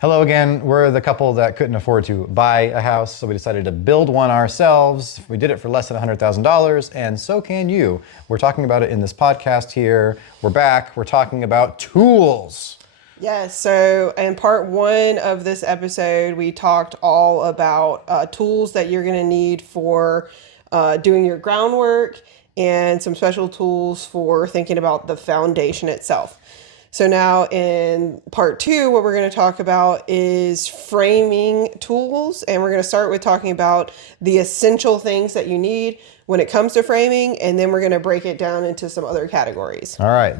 Hello again. We're the couple that couldn't afford to buy a house, so we decided to build one ourselves. We did it for less than $100,000, and so can you. We're talking about it in this podcast here. We're back. We're talking about tools. Yes, so in part one of this episode, we talked all about tools that you're going to need for doing your groundwork and some special tools for thinking about the foundation itself. So now in part two, what we're going to talk about is framing tools. And we're going to start with talking about the essential things that you need when it comes to framing. And then we're going to break it down into some other categories. All right.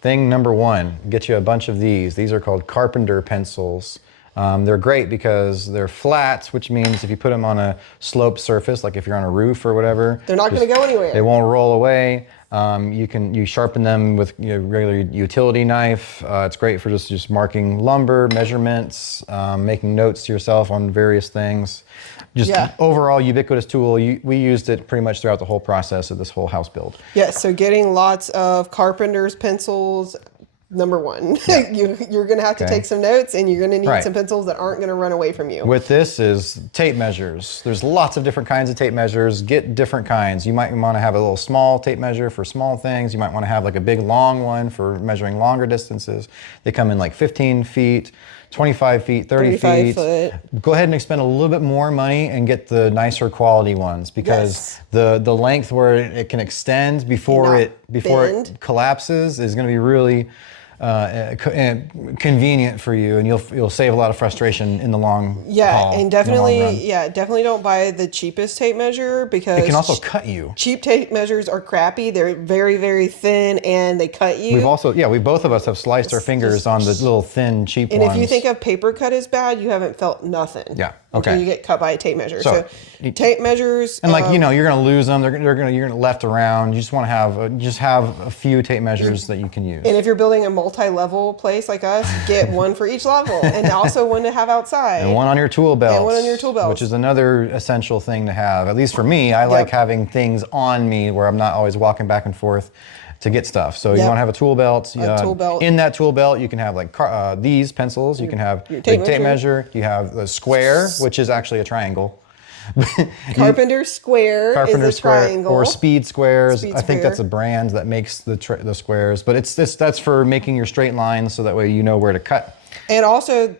Thing number one, get you a bunch of these. These are called carpenter pencils. They're great because they're flat, which means if you put them on a sloped surface, like if you're on a roof or whatever, they're not going to go anywhere. They won't roll away. You sharpen them with regular utility knife. It's great for just marking lumber, measurements, making notes to yourself on various things. Overall ubiquitous tool. We used it pretty much throughout the whole process of this whole house build. Yes, so getting lots of carpenter's pencils. Number one, yeah. You're going to have to take some notes, and you're going to need some pencils that aren't going to run away from you. With this is tape measures. There's lots of different kinds of tape measures. Get different kinds. You might want to have a little small tape measure for small things. You might want to have like a big long one for measuring longer distances. They come in like 15 feet, 25 feet, 30 feet. Foot. Go ahead and expend a little bit more money and get the nicer quality ones, because the length where it can extend before it collapses is going to be really convenient for you, and you'll save a lot of frustration in the long haul. And definitely don't buy the cheapest tape measure, because it can also cut you. Cheap tape measures are crappy. They're very, very thin, and they cut you. We both of us have sliced our fingers on the little thin, cheap ones. And if you think a paper cut is bad, you haven't felt nothing. Yeah. Okay. Until you get cut by a tape measure. So tape measures, and you're going to lose them. You're going to left around. You just want to have a few tape measures that you can use. And if you're building a multi-level place like us, get one for each level, and also one to have outside. And one on your tool belt. Which is another essential thing to have. At least for me, I like having things on me where I'm not always walking back and forth to get stuff. So you want to have a tool belt. In that tool belt, you can have like these pencils. You can have your tape measure. You have the square, which is actually a triangle. Carpenter square is a triangle. Or speed squares. I think that's a brand that makes the squares. But that's for making your straight lines, so that way you know where to cut. And also,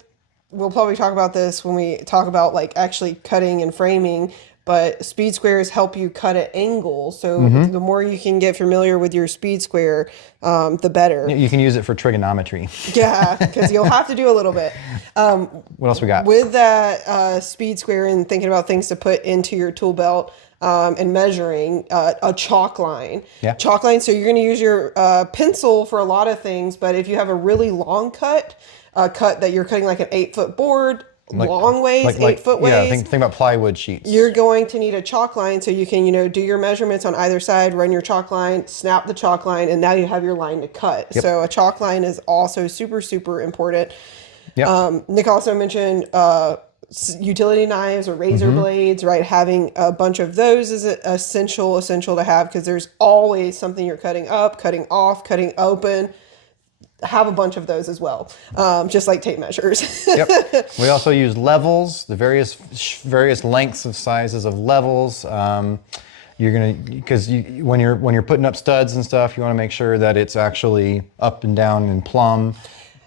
we'll probably talk about this when we talk about like actually cutting and framing. But speed squares help you cut at angles. So the more you can get familiar with your speed square, the better. You can use it for trigonometry. Yeah, because you'll have to do a little bit. What else we got? With that speed square and thinking about things to put into your tool belt and measuring, a chalk line. Yeah. Chalk line, so you're going to use your pencil for a lot of things. But if you have a really long cut that you're cutting like an 8-foot board, long ways, 8-foot ways. Yeah, think about plywood sheets. You're going to need a chalk line, so you can, do your measurements on either side, run your chalk line, snap the chalk line, and now you have your line to cut. Yep. So a chalk line is also super, super important. Yep. Nick also mentioned utility knives or razor blades, right? Having a bunch of those is essential to have, because there's always something you're cutting up, cutting off, cutting open. Have a bunch of those as well, just like tape measures. Yep. We also use levels, the various lengths of sizes of levels. Because when you're putting up studs and stuff, you want to make sure that it's actually up and down and plumb.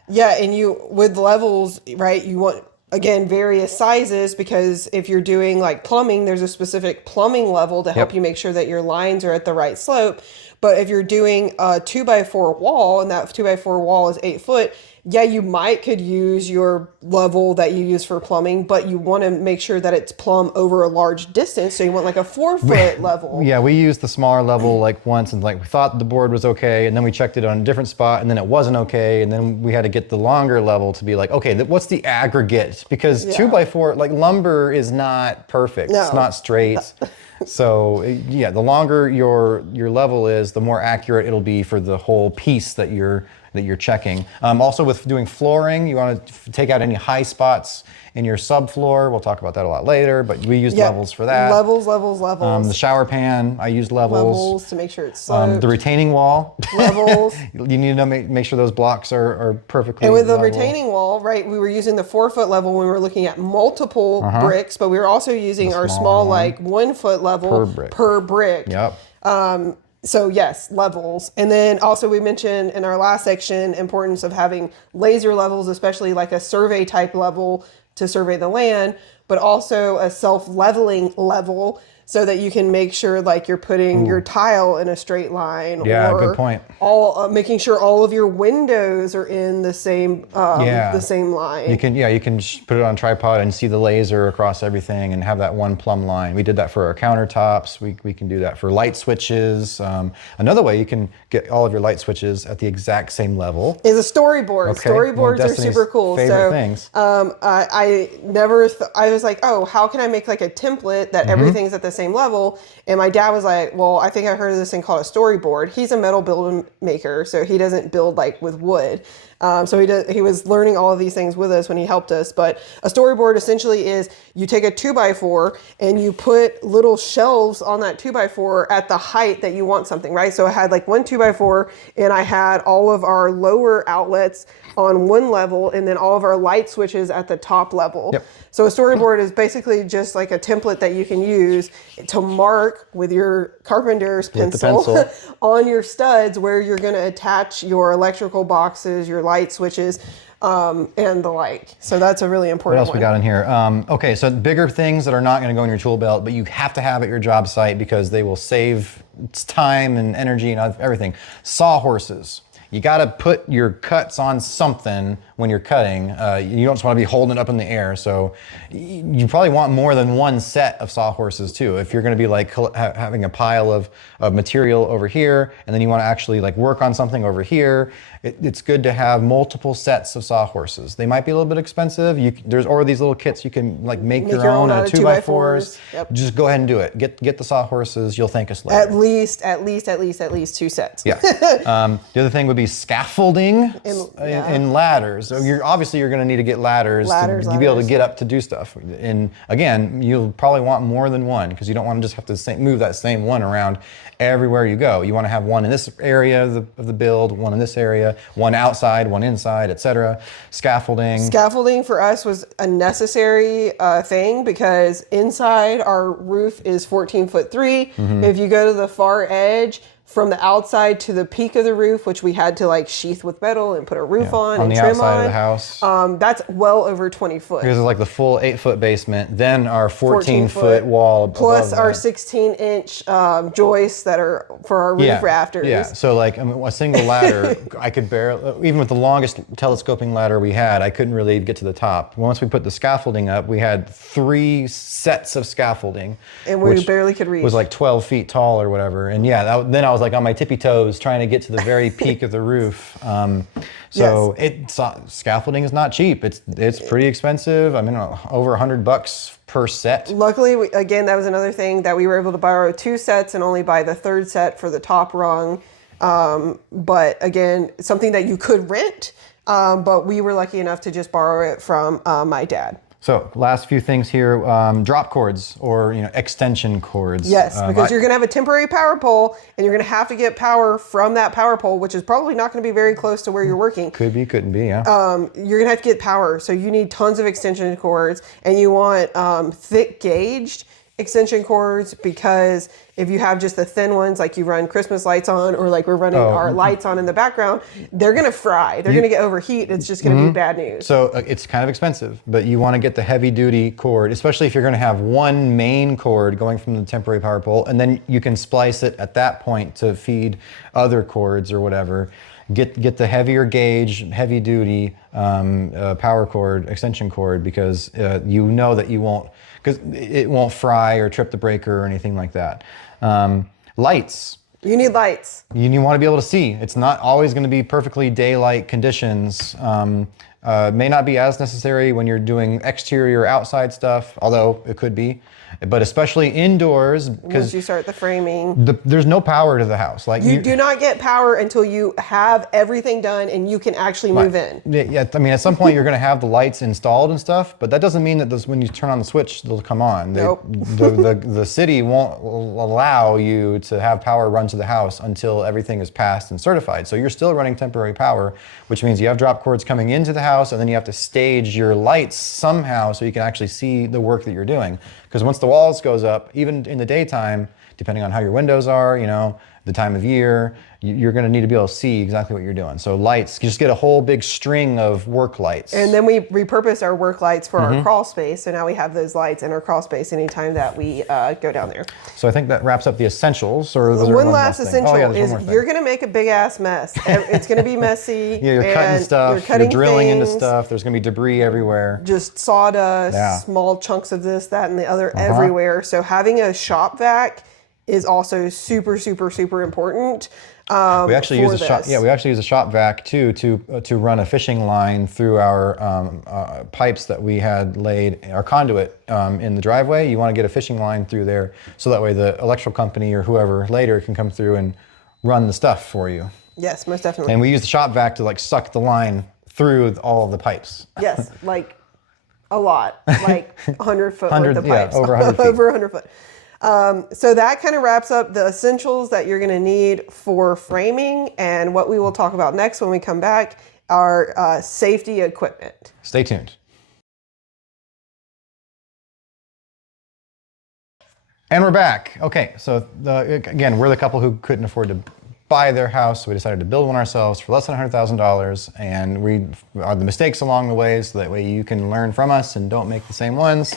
Yeah, and with levels, right? You want, again, various sizes, because if you're doing like plumbing, there's a specific plumbing level to help you make sure that your lines are at the right slope. But if you're doing a 2x4 wall, and that 2x4 wall is 8 foot, you could use your level that you use for plumbing, but you want to make sure that it's plumb over a large distance. So you want like a 4-foot level. Yeah, we used the smaller level like once, and like we thought the board was okay, and then we checked it on a different spot, and then it wasn't okay, and then we had to get the longer level to be like, okay, what's the aggregate? Because 2x4, like lumber is not perfect. No. It's not straight. So the longer your level is, the more accurate it'll be for the whole piece that you're that you're checking. Also with doing flooring, you want to take out any high spots in your subfloor. We'll talk about that a lot later, but we used levels for that. Levels. The shower pan, I used levels. Levels to make sure it's sloped. The retaining wall. Levels. You need to make sure those blocks are perfectly And with the level. retaining wall, right, we were using the 4-foot level when we were looking at multiple bricks, but we were also using our small, like 1-foot level per brick. Yep. So yes, levels. And then also we mentioned in our last section, importance of having laser levels, especially like a survey type level to survey the land, but also a self-leveling level so that you can make sure like you're putting your tile in a straight line. Yeah, or good point. All making sure all of your windows are in the same line. You can put it on a tripod and see the laser across everything and have that one plumb line. We did that for our countertops. We can do that for light switches. Another way you can get all of your light switches at the exact same level is a storyboard. Okay. Storyboards are super cool. Favorite things. I was like, oh, how can I make like a template that everything's at the same level? And my dad was like, well, I think I heard of this thing called a storyboard. He's a metal building maker, so he doesn't build like with wood. So he was learning all of these things with us when he helped us. But a storyboard essentially is you take a 2x4 and you put little shelves on that 2x4 at the height that you want something, right? So I had like one 2x4 and I had all of our lower outlets on one level and then all of our light switches at the top level. Yep. So a storyboard is basically just like a template that you can use to mark with your carpenter's pencil on your studs where you're going to attach your electrical boxes, your light switches, and the like. So that's a really important one. What else we got in here? Okay, so bigger things that are not going to go in your tool belt, but you have to have at your job site because they will save time and energy and everything. Sawhorses. You got to put your cuts on something when you're cutting. You don't just want to be holding it up in the air. So you probably want more than one set of sawhorses too. If you're going to be like having a pile of material over here, and then you want to actually like work on something over here, it's good to have multiple sets of sawhorses. They might be a little bit expensive. There's these little kits you can like make your own out of 2x4s. Yep. Just go ahead and do it. Get the sawhorses. You'll thank us later. At least 2 sets. Yeah. The other thing would be scaffolding and ladders. So you're going to need to get ladders to be able to get up to do stuff. And again, you'll probably want more than one because you don't want to just have to move that same one around everywhere you go. You want to have one in this area of the build, one in this area, one outside, one inside, etc. Scaffolding. Scaffolding for us was a necessary thing because inside our roof is 14'3". If you go to the far edge, from the outside to the peak of the roof, which we had to like sheath with metal and put a roof on and the trim outside on, of the house. That's well over 20 foot. Because it's like the full 8-foot basement, then our 14-foot wall plus above our that. 16-inch joists that are for our roof rafters. Yeah, so like a single ladder, I could barely, even with the longest telescoping ladder we had, I couldn't really get to the top. Once we put the scaffolding up, we had 3 sets of scaffolding. And we barely could reach. It was like 12 feet tall or whatever. And then I was like on my tippy toes trying to get to the very peak of the roof. Scaffolding is not cheap. It's pretty expensive. I mean, over $100 per set. Luckily, again, that was another thing that we were able to borrow 2 sets and only buy the 3rd set for the top rung. But again, something that you could rent, but we were lucky enough to just borrow it from my dad. So last few things here, drop cords or extension cords. Yes, because you're going to have a temporary power pole and you're going to have to get power from that power pole, which is probably not going to be very close to where you're working. Could be, couldn't be, yeah. You're going to have to get power. So you need tons of extension cords and you want thick gauged extension cords because if you have just the thin ones, like you run Christmas lights on or like we're running our lights on in the background, they're going to fry. They're going to get overheat. It's just going to be bad news. So it's kind of expensive, but you want to get the heavy duty cord, especially if you're going to have one main cord going from the temporary power pole, and then you can splice it at that point to feed other cords or whatever. Get the heavier gauge, heavy duty power cord, extension cord, because you know that you won't, because it won't fry or trip the breaker or anything like that. Lights. You need lights. You want to be able to see. It's not always going to be perfectly daylight conditions. May not be as necessary when you're doing exterior outside stuff, although it could be. But especially indoors, because once you start the framing, there's no power to the house. Like you do not get power until you have everything done and you can actually move in. Yeah, I mean, at some point you're going to have the lights installed and stuff, but that doesn't mean that when you turn on the switch, they'll come on. Nope. The city won't allow you to have power run to the house until everything is passed and certified. So you're still running temporary power, which means you have drop cords coming into the house, and then you have to stage your lights somehow so you can actually see the work that you're doing. Because once the walls goes up, even in the daytime, depending on how your windows are, the time of year, you're going to need to be able to see exactly what you're doing. So lights, you just get a whole big string of work lights. And then we repurpose our work lights for our crawl space. So now we have those lights in our crawl space anytime that we go down there. So I think that wraps up the essentials. Or one last essential is you're going to make a big ass mess. It's going to be messy. Yeah, you're cutting stuff, you're drilling into stuff. There's going to be debris everywhere. Just sawdust, small chunks of this, that, and the other everywhere. So having a shop vac is also super, super, super important. We actually use a shop. Yeah, we actually use a shop vac too to run a fishing line through our pipes that we had laid, our conduit in the driveway. You want to get a fishing line through there, so that way the electrical company or whoever later can come through and run the stuff for you. Yes, most definitely. And we use the shop vac to like suck the line through all of the pipes. Yes, like a lot, like 100 foot worth of pipes. Yeah, over 100 feet. Over 100 foot. So that kind of wraps up the essentials that you're going to need for framing. And what we will talk about next when we come back are safety equipment. Stay tuned. And we're back. Okay, so again, we're the couple who couldn't afford to buy their house, so we decided to build one ourselves for less than $100,000. And we are the mistakes along the way, so that way you can learn from us and don't make the same ones.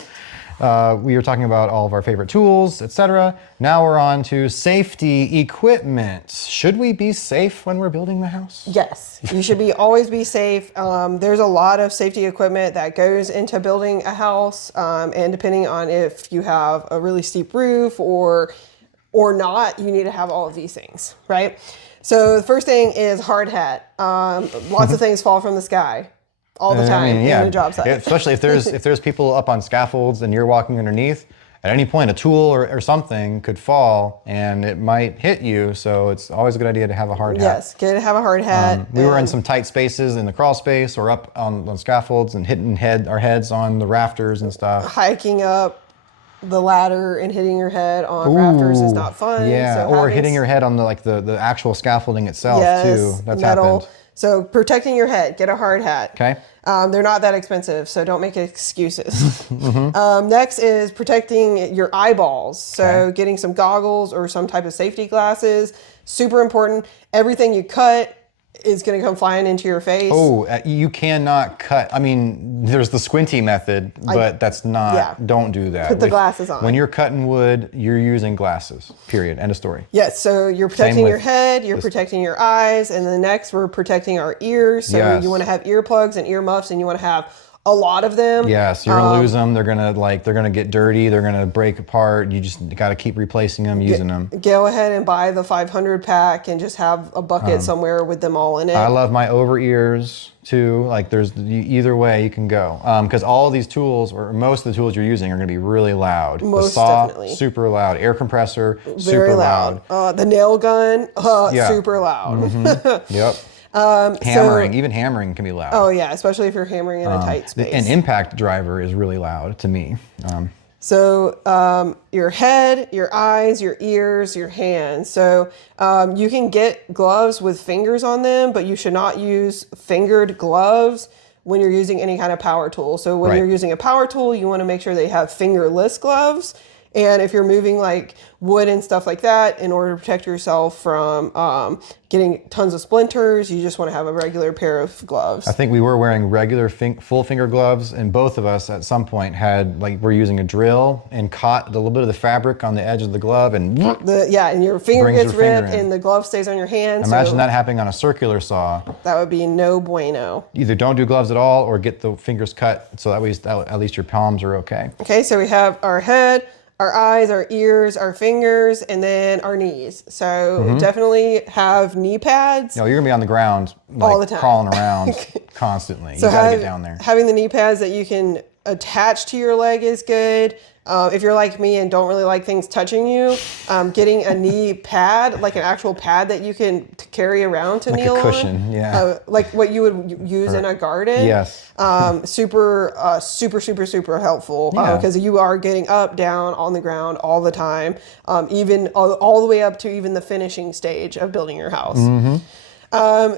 We were talking about all of our favorite tools, etc. Now we're on to safety equipment. Should we be safe when we're building the house? Yes, you should always be safe. There's a lot of safety equipment that goes into building a house, and depending on if you have a really steep roof or not, you need to have all of these things, right? So the first thing is hard hat. Lots of things fall from the sky all the time in a job site. Especially if there's people up on scaffolds and you're walking underneath, at any point a tool or something could fall and it might hit you. So it's always a good idea to have a hard hat. Yes, good to have a hard hat. We were in some tight spaces in the crawl space or up on scaffolds and hitting our heads on the rafters and stuff. Hiking up the ladder and hitting your head on rafters is not fun. Yeah, so or hitting your head on the actual scaffolding itself too. That's metal. happened. So protecting your head, get a hard hat. Okay. They're not that expensive, so don't make excuses. Next is protecting your eyeballs. So getting some goggles or some type of safety glasses, super important. Everything you cut is going to come flying into your face. Oh, you cannot cut. I mean, there's the squinty method, but that's not, don't do that. Put the glasses on. When you're cutting wood, you're using glasses, period, end of story. Yes, so you're protecting your head, you're protecting your eyes, and then next we're protecting our ears. So you want to have earplugs and earmuffs, and you want to have a lot of them. Yes, you're gonna lose them. They're gonna get dirty. They're gonna break apart. You just got to keep replacing them, using them. Go ahead and buy the 500 pack and just have a bucket somewhere with them all in it. I love my over ears too. Like there's either way you can go, because all these tools or most of the tools you're using are gonna be really loud. Most the saw, definitely. super loud. Air compressor, very super loud. The nail gun, super loud. Yep. Hammering, even hammering can be loud. Oh yeah, especially if you're hammering in a tight space. An impact driver is really loud to me. So your head, your eyes, your ears, your hands. So you can get gloves with fingers on them, but you should not use fingered gloves when you're using any kind of power tool. So when you're using a power tool, you want to make sure they have fingerless gloves. And if you're moving like wood and stuff like that, in order to protect yourself from getting tons of splinters, you just want to have a regular pair of gloves. I think we were wearing regular full finger gloves, and both of us at some point we're using a drill and caught a little bit of the fabric on the edge of the glove, and and your finger gets ripped and the glove stays on your hand. Imagine that happening on a circular saw. That would be no bueno. Either don't do gloves at all or get the fingers cut, so that way at least your palms are okay. Okay, so we have our head, our eyes, our ears, our fingers, and then our knees. So definitely have knee pads. No, you're gonna be on the ground like all the time, crawling around constantly. You gotta get down there. Having the knee pads that you can attach to your leg is good. If you're like me and don't really like things touching you, getting a knee pad, like an actual pad that you can carry around to kneel on. Like a cushion, yeah. Like what you would use in a garden. Yes. Super helpful because you are getting up, down, on the ground all the time, even all the way up to even the finishing stage of building your house.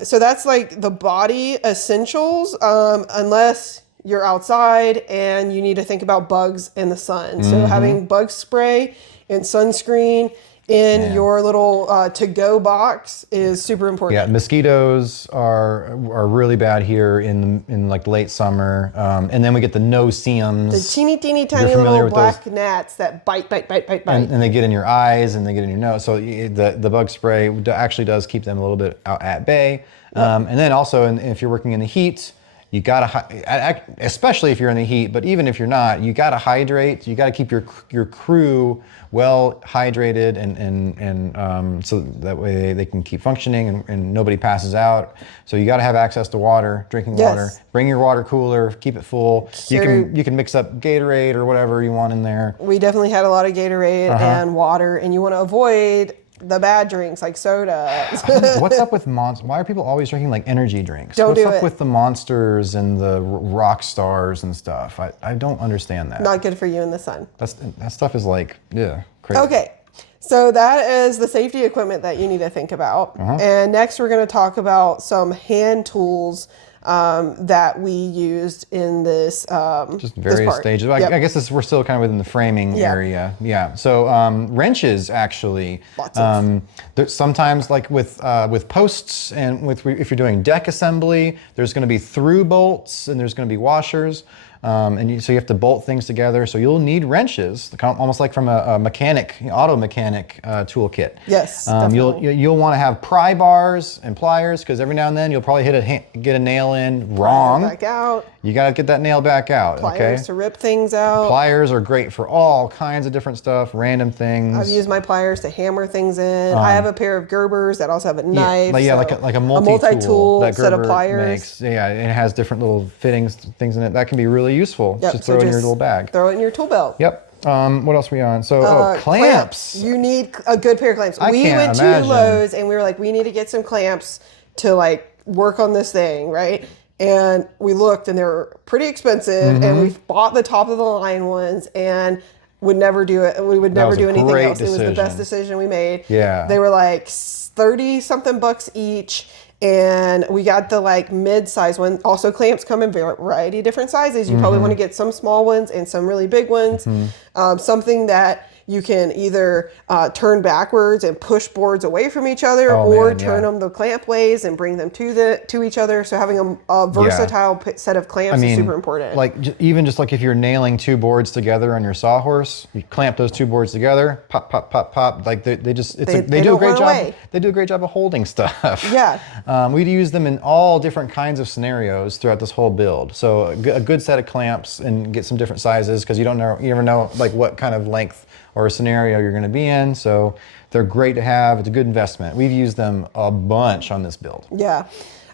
So that's like the body essentials, unless you're outside and you need to think about bugs in the sun. So having bug spray and sunscreen in your little to-go box is super important. Yeah, mosquitoes are really bad here in like late summer, and then we get the no-see-ums. The teeny tiny little black gnats that bite. And they get in your eyes and they get in your nose. So the bug spray actually does keep them a little bit out at bay. And then also, if you're working in the heat, you gotta, especially if you're in the heat, but even if you're not, you gotta hydrate. You gotta keep your crew well hydrated, and so that way they can keep functioning and nobody passes out. So you gotta have access to water, drinking water. Bring your water cooler, keep it full. You can mix up Gatorade or whatever you want in there. We definitely had a lot of Gatorade and water, and you want to avoid the bad drinks like soda. What's up with Monsters? Why are people always drinking like energy drinks? What's up with the Monsters and the rock stars and stuff? I don't understand that. Not good for you in the sun. That stuff is like, yeah, crazy. Okay, so that is the safety equipment that you need to think about. And next we're going to talk about some hand tools that we used in this just various stages. I guess we're still kind of within the framing area. Yeah. So wrenches actually. Lots of. Sometimes like with posts and if you're doing deck assembly, there's going to be through bolts and there's going to be washers. So you have to bolt things together. So you'll need wrenches, almost like from a auto mechanic toolkit. Yes, definitely. You'll want to have pry bars and pliers because every now and then you'll probably get a nail in wrong. Back out. You got to get that nail back out. Pliers to rip things out. Pliers are great for all kinds of different stuff, random things. I've used my pliers to hammer things in. I have a pair of Gerbers that also have a knife. Like a multi-tool set of pliers. Makes. It has different little things in it. That can be really useful. Yep, just throw it in your little bag. Throw it in your tool belt. Yep. What else are we on? So clamps. You need a good pair of clamps. We went to Lowe's and we were like, we need to get some clamps to like work on this thing, right? And we looked and they were pretty expensive and we bought the top of the line ones and would never do it. We would never do anything else. It was the best decision we made. Yeah. They were like 30 something bucks each. And we got the like mid-size one. Also, clamps come in variety of different sizes. You probably want to get some small ones and some really big ones. Something that you can either turn backwards and push boards away from each other, turn them the clamp ways and bring them to each other. So having a versatile set of clamps is super important. Like even just like if you're nailing two boards together on your sawhorse, you clamp those two boards together, pop, pop, pop, pop. Like they do a great job. They do a great job of holding stuff. Yeah. We'd use them in all different kinds of scenarios throughout this whole build. So a good set of clamps and get some different sizes because you never know like what kind of length or a scenario you're going to be in. So they're great to have. It's a good investment. We've used them a bunch on this build. Yeah.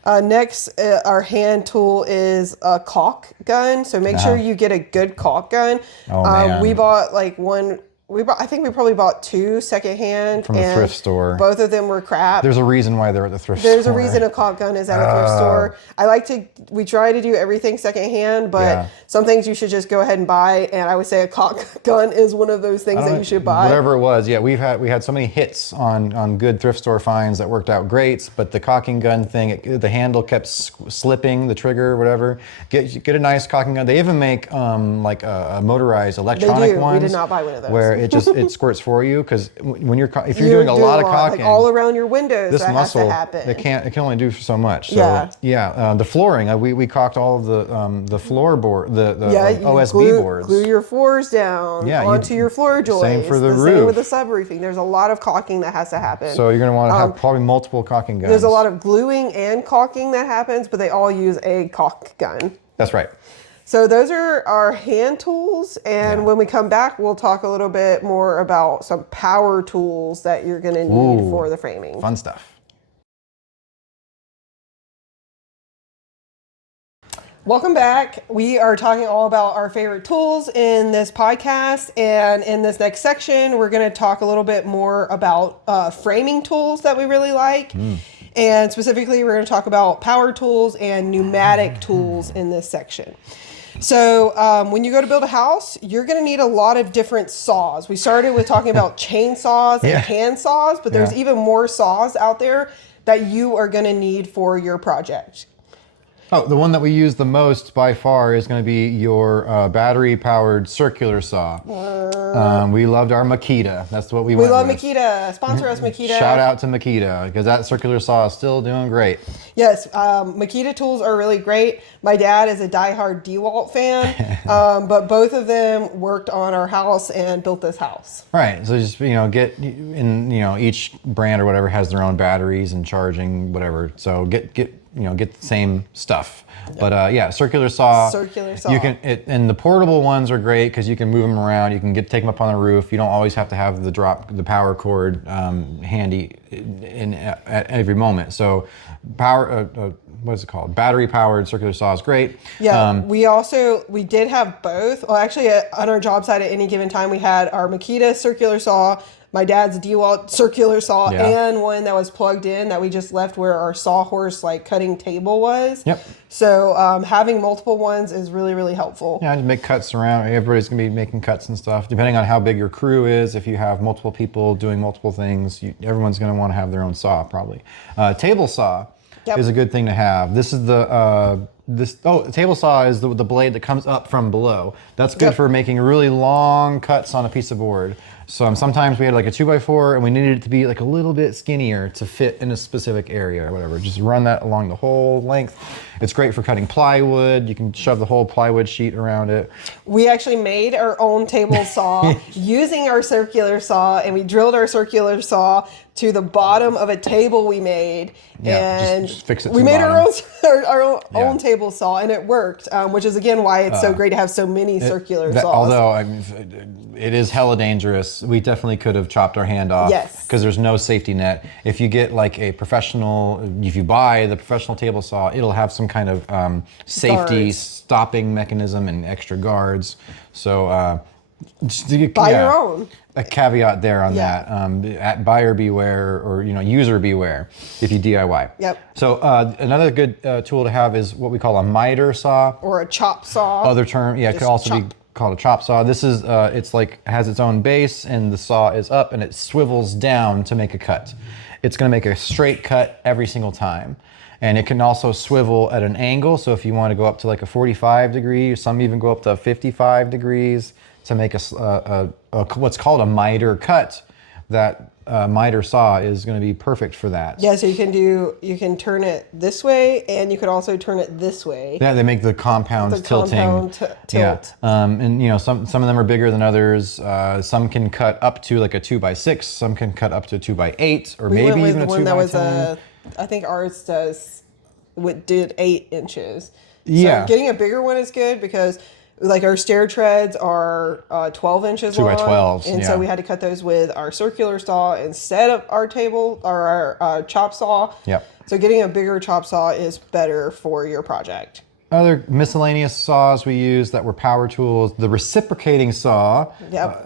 Next, our hand tool is a caulk gun. So make sure you get a good caulk gun. Oh, man. We bought like one. I think we probably bought two secondhand from the thrift store. Both of them were crap. There's a reason why they're at the thrift store. There's a reason a caulk gun is at a thrift store. We try to do everything secondhand, but some things you should just go ahead and buy. And I would say a caulk gun is one of those things that you should buy. Whatever it was, we had so many hits on good thrift store finds that worked out great. But the caulking gun thing, the handle kept slipping, the trigger, whatever. Get a nice caulking gun. They even make like a motorized electronic one. We did not buy one of those. Where it squirts for you because if you're doing a lot of caulking, like all around your windows, this that muscle has to happen. it can only do so much. So the flooring, we caulked all of the floorboard, the OSB boards. Glue your floors down onto your floor joists. Same for the roof. Same with the subroofing. There's a lot of caulking that has to happen. So you're going to want to have probably multiple caulking guns. There's a lot of gluing and caulking that happens, but they all use a caulk gun. That's right. So those are our hand tools. And when we come back, we'll talk a little bit more about some power tools that you're going to need for the framing. Fun stuff. Welcome back. We are talking all about our favorite tools in this podcast. And in this next section, we're going to talk a little bit more about framing tools that we really like. And specifically, we're going to talk about power tools and pneumatic tools in this section. So when you go to build a house, you're going to need a lot of different saws. We started with talking about chainsaws and hand saws, but there's even more saws out there that you are going to need for your project. Oh, the one that we use the most by far is going to be your battery-powered circular saw. We loved our Makita. That's what we went with. We love Makita. Sponsor us, Makita. Shout out to Makita, because that circular saw is still doing great. Yes, Makita tools are really great. My dad is a diehard DeWalt fan, but both of them worked on our house and built this house. Right. So just get in each brand or whatever has their own batteries and charging whatever. So get the same stuff. But circular saw. Circular saw. You can and the portable ones are great because you can move them around. You can take them up on the roof. You don't always have to have the power cord handy at every moment. So what is it called? Battery powered circular saw is great. Yeah. We did have both. Well, actually, on our job site at any given time, we had our Makita circular saw, my dad's DeWalt circular saw, and one that was plugged in that we just left where our sawhorse cutting table was. Yep. So having multiple ones is really, really helpful. Yeah, just make cuts around. Everybody's gonna be making cuts and stuff. Depending on how big your crew is, if you have multiple people doing multiple things, everyone's gonna want to have their own saw probably. Table saw is a good thing to have. This is the table saw is the blade that comes up from below. That's good for making really long cuts on a piece of board. So sometimes we had a 2x4 and we needed it to be a little bit skinnier to fit in a specific area or whatever. Just run that along the whole length. It's great for cutting plywood. You can shove the whole plywood sheet around it. We actually made our own table saw using our circular saw, and we drilled our circular saw to the bottom of a table we made, and just fix it. We made our own table saw, and it worked, which is again why it's so great to have so many circular saws. Although it is hella dangerous, we definitely could have chopped our hand off. Yes. Because there's no safety net. If you get a professional, if you buy the professional table saw, it'll have some kind of safety stopping mechanism and extra guards. So buy your own. A caveat there on that. At buyer beware, or user beware if you DIY. Yep. So another good tool to have is what we call a miter saw, or a chop saw. Other term, it could also be called a chop saw. This is it's has its own base, and the saw is up and it swivels down to make a cut. It's going to make a straight cut every single time. And it can also swivel at an angle. So if you want to go up to a 45 degree, some even go up to 55 degrees to make a what's called a miter cut. That miter saw is going to be perfect for that. Yeah, so you can turn it this way, and you could also turn it this way. Yeah, they make the compounds tilting. Tilt. Yeah, and some of them are bigger than others. Some can cut up to a 2x6. Some can cut up to a 2x8, or maybe even a 2x10. I think ours did 8 inches. Yeah. So getting a bigger one is good because our stair treads are 12 inches long. 2x12s. And so we had to cut those with our circular saw instead of our table or our chop saw. Yep. So getting a bigger chop saw is better for your project. Other miscellaneous saws we use that were power tools, the reciprocating saw,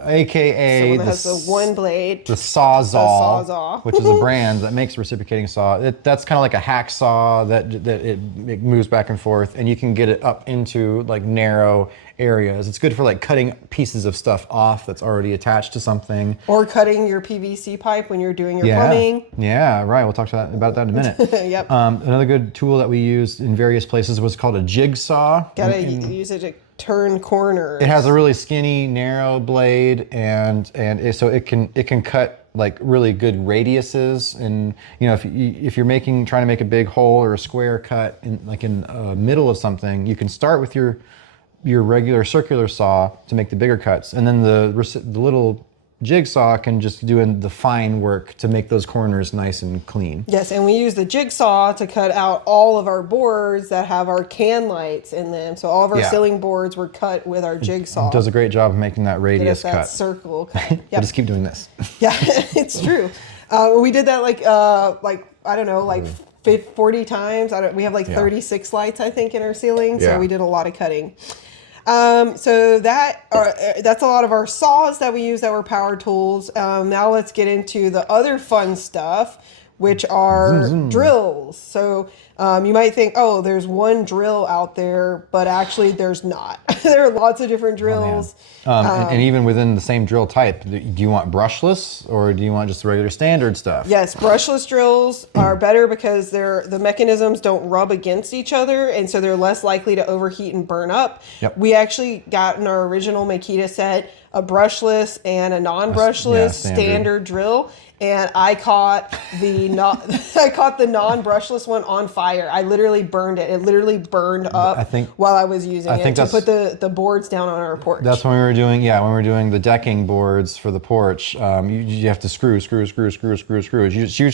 aka that has the one blade, the Sawzall, which is a brand that makes reciprocating saw. That's kind of like a hack saw that it moves back and forth, and you can get it up into narrow areas. It's good for cutting pieces of stuff off that's already attached to something, or cutting your PVC pipe when you're doing your plumbing. Yeah, right. We'll talk about that in a minute. Yep. Another good tool that we used in various places was called a jigsaw. Gotta use it to turn corners. It has a really skinny, narrow blade, and so it can cut really good radiuses. And if you're trying to make a big hole or a square cut in the middle of something, you can start with your regular circular saw to make the bigger cuts, and then the little jigsaw can just do the fine work to make those corners nice and clean. Yes, and we use the jigsaw to cut out all of our boards that have our can lights in them. So all of our ceiling boards were cut with our jigsaw. It does a great job of making that radius cut. That circle cut. Yep. We'll just keep doing this. Yeah, it's true. We did that like I don't know, like 40 times. We have like 36 lights, I think, in our ceiling. So we did a lot of cutting. So that's a lot of our saws that we use that were power tools. Now let's get into the other fun stuff, which are drills. So you might think, oh, there's one drill out there, but actually there's not. There are lots of different drills. And even within the same drill type, do you want brushless or do you want just the regular standard stuff? Yes, brushless drills are better because the mechanisms don't rub against each other, and so they're less likely to overheat and burn up. Yep. We actually got in our original Makita set a brushless and a non-brushless standard drill, and I caught the non-brushless one on fire. I literally burned it. It literally burned up while I was using it to put the boards down on our porch. That's when we were doing the decking boards for the porch. You have to screw. She was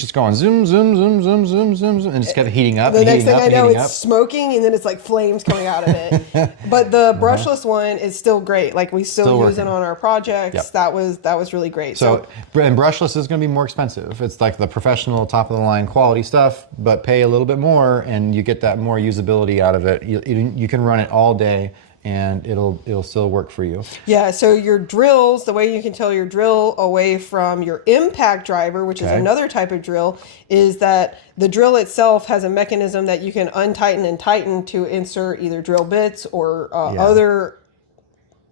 just going zoom, zoom, zoom, zoom, zoom, zoom, zoom, and just kept heating up. The next thing I know, it's smoking, and then it's like flames coming out of it. But the brushless one is still great. Like we still use it on our projects. Yep. That was really great. So and brushless is going to be more expensive. It's like the professional top of the line quality stuff, but pay a little bit more and you get that more usability out of it. You can run it all day and it'll still work for you. Yeah, so your drills, the way you can tell your drill away from your impact driver, which is another type of drill, is that the drill itself has a mechanism that you can untighten and tighten to insert either drill bits or other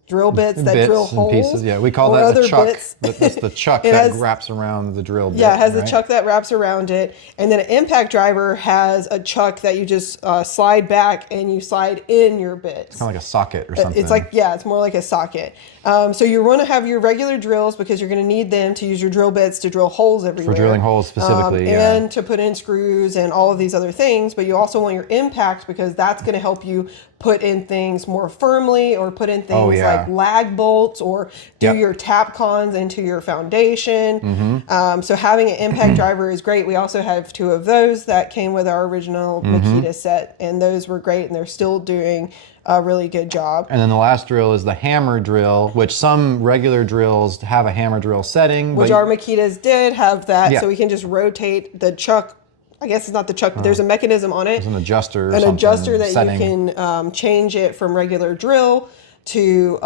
drill bits that drill holes. Pieces. Yeah, we call that the chuck. That's the chuck that wraps around the drill bit. Yeah, it has the chuck that wraps around it. And then an impact driver has a chuck that you just slide back and you slide in your bits. It's kind of like a socket or something. It's like, it's more like a socket. So you want to have your regular drills because you're going to need them to use your drill bits to drill holes everywhere. For drilling holes specifically, and to put in screws and all of these other things. But you also want your impact because that's going to help you put in things more firmly or put in things like lag bolts or do your tap cons into your foundation. So having an impact driver is great. We also have 2 of those that came with our original Makita set, and those were great, and they're still doing a really good job. And then the last drill is the hammer drill, which some regular drills have a hammer drill setting. Which our Makitas did have that, so we can just rotate the chuck. I guess it's not the chuck, but there's a mechanism on it. There's an adjuster that setting. You can change it from regular drill to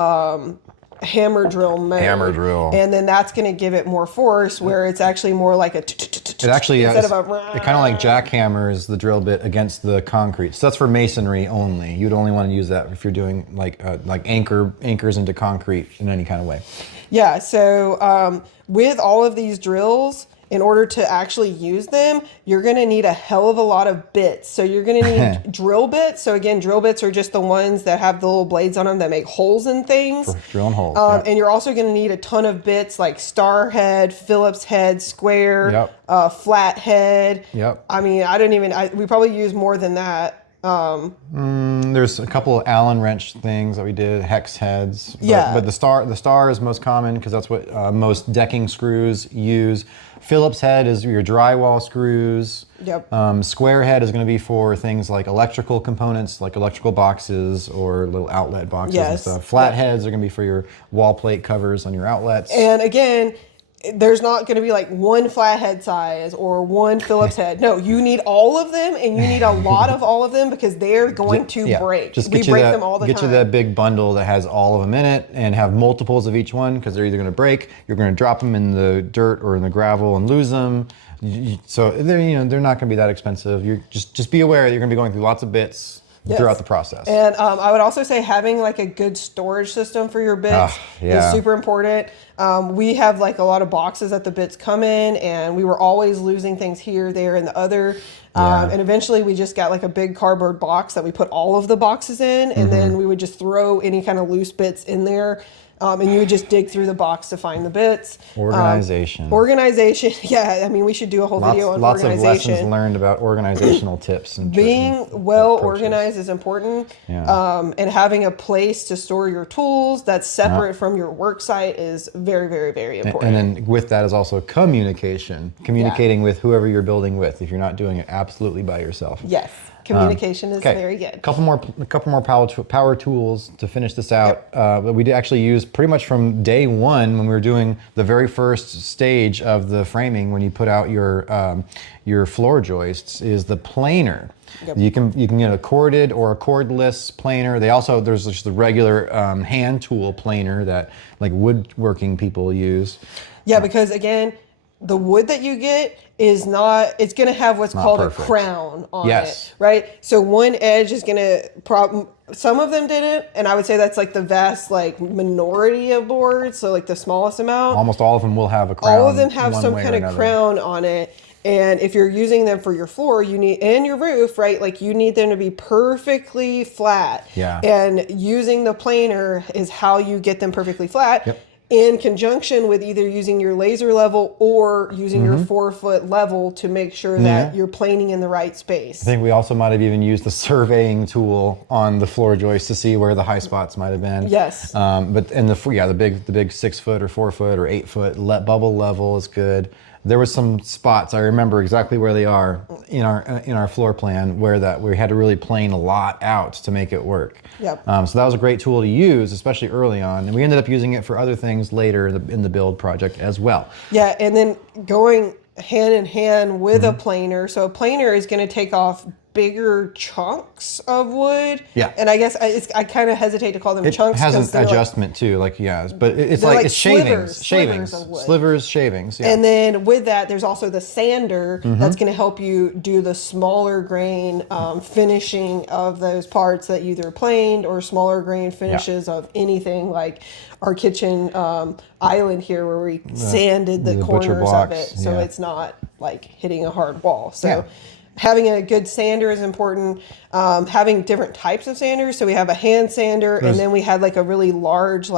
hammer drill mode. Hammer drill. And then that's going to give it more force where it's actually more like a it actually it kind of like jackhammers the drill bit against the concrete. So that's for masonry only. You'd only want to use that if you're doing like anchors into concrete in any kind of way. Yeah, so with all of these drills, in order to actually use them, you're going to need a hell of a lot of bits. So you're going to need drill bits. So again, drill bits are just the ones that have the little blades on them that make holes in things. For drilling holes. And you're also going to need a ton of bits like star head, Phillips head, square, flat head. I mean, we probably use more than that. There's a couple of Allen wrench things that we did, hex heads. But the star is most common because that's what most decking screws use. Phillips head is your drywall screws. Square head is going to be for things like electrical components, like electrical boxes or little outlet boxes and stuff. Flat heads are going to be for your wall plate covers on your outlets. And again, there's not going to be like one flathead size or one Phillips head. No, you need all of them, and you need a lot of all of them because they're going to break. We break them all the time. Get you that big bundle that has all of them in it and have multiples of each one because they're either going to break, you're going to drop them in the dirt or in the gravel and lose them. So they're not going to be that expensive. You just be aware that you're going to be going through lots of bits throughout the process. And I would also say having like a good storage system for your bits is super important. We have like a lot of boxes that the bits come in, and we were always losing things here, there, and the other. And eventually we just got like a big cardboard box that we put all of the boxes in, and then we would just throw any kind of loose bits in there. And you would just dig through the box to find the bits. Organization. Yeah, I mean, we should do a whole video on organization. Lots of lessons learned about organizational tips. And being well organized is important. And having a place to store your tools that's separate from your work site is very very, very, very important. And then with that is also communicating with whoever you're building with, if you're not doing it absolutely by yourself. Yes. Communication is very good. A couple more power tools to finish this out. That we did actually use pretty much from day one when we were doing the very first stage of the framing. When you put out your floor joists, is the planer. Yep. You can get a corded or a cordless planer. There's just the regular hand tool planer that like woodworking people use. Yeah, because again, the wood that you get is it's going to have what's called a crown on it, right? So one edge is going to some of them didn't, and I would say that's like the vast like minority of boards, so like the smallest amount. Almost all of them will have a crown. All of them have some kind of crown on it. And if you're using them for your floor, and your roof, right? Like you need them to be perfectly flat. Yeah. And using the planer is how you get them perfectly flat. Yep. In conjunction with either using your laser level or using your 4-foot level to make sure that you're planing in the right space. I think we also might have even used the surveying tool on the floor joist to see where the high spots might have been. Yes. But in the big 6 foot or 4 foot or 8 foot bubble level is good. There was some spots, I remember exactly where they are in our floor plan where we had to really plane a lot out to make it work. Yep. So that was a great tool to use, especially early on. And we ended up using it for other things later in the build project as well. Yeah, and then going hand in hand with a planer. So a planer is going to take off bigger chunks of wood. Yeah. And I guess I kind of hesitate to call them chunks. It has an adjustment too, but it's like shavings. Slivers, shavings. Yeah. And then with that, there's also the sander that's going to help you do the smaller grain finishing of those parts that you either planed or smaller grain finishes of anything like our kitchen island here where we sanded the corners of it. So it's not like hitting a hard wall. So having a good sander is important. Having different types of sanders. So we have a hand sander, and then we had like a really large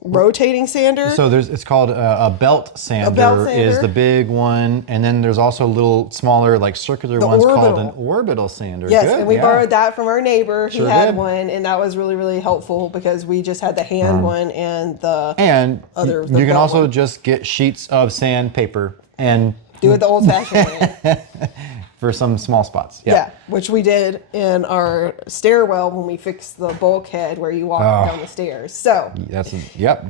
rotating sander. So it's called a belt sander is the big one, and then there's also little smaller like circular ones called an orbital sander. Yes, and we borrowed that from our neighbor. He had one, and that was really, really helpful because we just had the hand one and the other. You can also just get sheets of sandpaper and do it the old-fashioned way. For some small spots. Yeah, which we did in our stairwell when we fixed the bulkhead where you walk down the stairs. So that's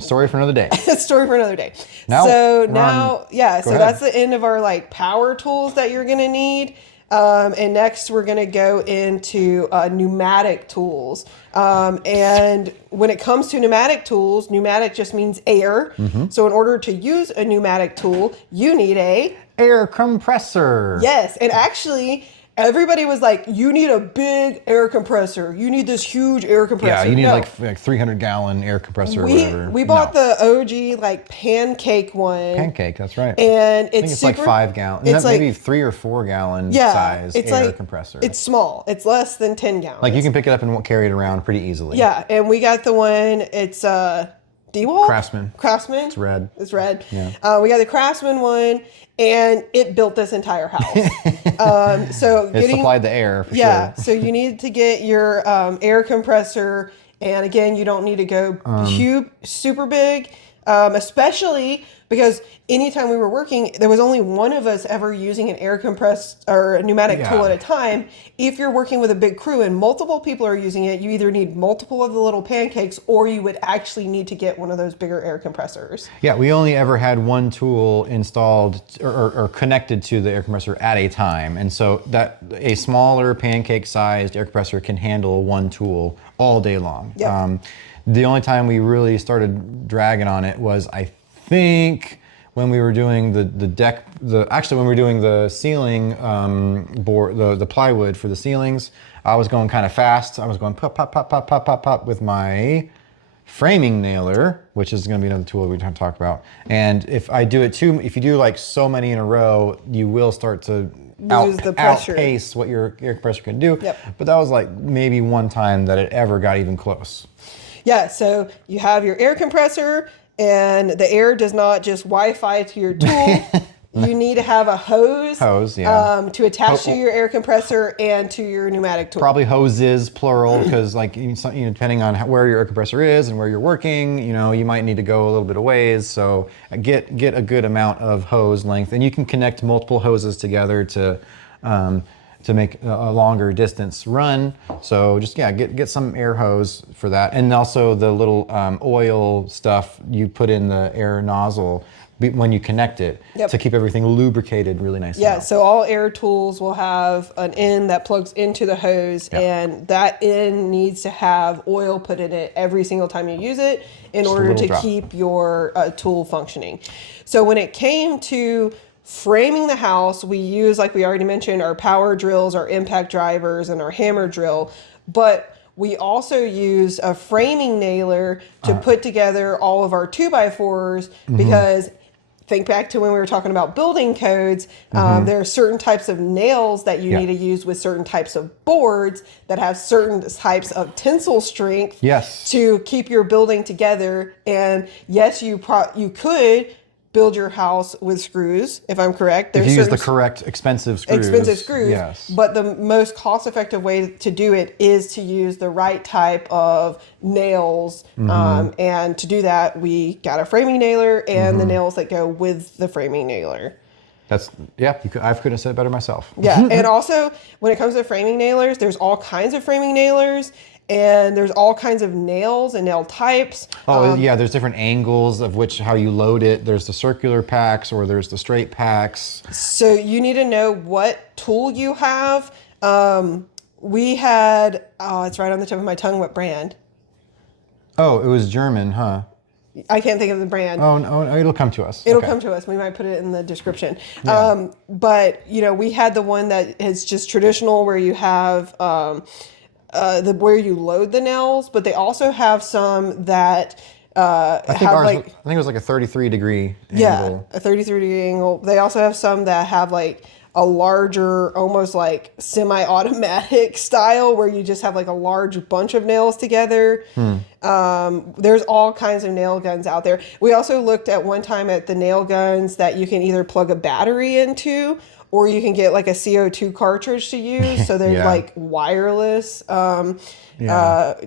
story for another day. Story for another day. So that's the end of our like power tools that you're gonna need. And next we're going to go into pneumatic tools. And when it comes to pneumatic tools, pneumatic just means air. So in order to use a pneumatic tool, you need a air compressor. Yes. And actually, everybody was like, you need a big air compressor. You need this huge air compressor. Yeah, you need like 300-gallon air compressor or whatever. We bought the OG like pancake one. Pancake, that's right. And I think it's like 5 gallon. It's maybe 3 or 4 gallon size air compressor. It's small. It's less than 10 gallons. Like you can pick it up and carry it around pretty easily. Yeah, and we got the one, it's DeWalt? Craftsman. It's red. Yeah. We got the Craftsman one, and it built this entire house. It supplied the air for sure. So you need to get your air compressor, and again, you don't need to go super big, especially because anytime we were working, there was only one of us ever using an air compressed or a pneumatic tool at a time. If you're working with a big crew and multiple people are using it, you either need multiple of the little pancakes or you would actually need to get one of those bigger air compressors. Yeah, we only ever had one tool installed or connected to the air compressor at a time. And so that a smaller pancake-sized air compressor can handle one tool all day long. Yep. The only time we really started dragging on it was, I think, when we were doing when we were doing the ceiling board, the plywood for the ceilings. I was going kind of fast. I was going pop, pop, pop, pop, pop, pop, pop with my framing nailer, which is going to be another tool we're going to talk about. And if I do it if you do like so many in a row, you will start to outpace what your air compressor can do. Yep. But that was like maybe one time that it ever got even close. Yeah, so you have your air compressor, and the air does not just Wi-Fi to your tool. you need to have a hose. Yeah. To attach to your air compressor and to your pneumatic tool. Probably hoses, plural, because like depending on where your air compressor is and where you're working, you might need to go a little bit of ways. So get a good amount of hose length, and you can connect multiple hoses together to make a longer distance run. So just get some air hose for that, and also the little oil stuff you put in the air nozzle when you connect it to keep everything lubricated really nicely. Yeah, so all air tools will have an end that plugs into the hose, and that end needs to have oil put in it every single time you use it in order to keep your tool functioning. So when it came to framing the house, we use, like we already mentioned, our power drills, our impact drivers, and our hammer drill, but we also used a framing nailer to put together all of our 2x4s because think back to when we were talking about building codes, there are certain types of nails that you need to use with certain types of boards that have certain types of tensile strength to keep your building together. And yes, you could build your house with screws, if I'm correct. If you use the correct expensive screws. Yes. But the most cost-effective way to do it is to use the right type of nails. And to do that, we got a framing nailer and the nails that go with the framing nailer. I couldn't have said it better myself. Yeah, and also when it comes to framing nailers, there's all kinds of framing nailers. And there's all kinds of nails and nail types. There's different angles of how you load it. There's the circular packs or there's the straight packs. So you need to know what tool you have. We had, it's right on the tip of my tongue, what brand? Oh, it was German, huh? I can't think of the brand. Oh, no, it'll come to us. It'll come to us. We might put it in the description. Yeah. But, we had the one that is just traditional where you have... where you load the nails, but they also have some that I think it was like a 33-degree angle. Yeah, a 33-degree angle. They also have some that have like a larger, almost like semi-automatic style where you just have like a large bunch of nails together. There's all kinds of nail guns out there. We also looked at one time at the nail guns that you can either plug a battery into or you can get like a CO2 cartridge to use. So they're like wireless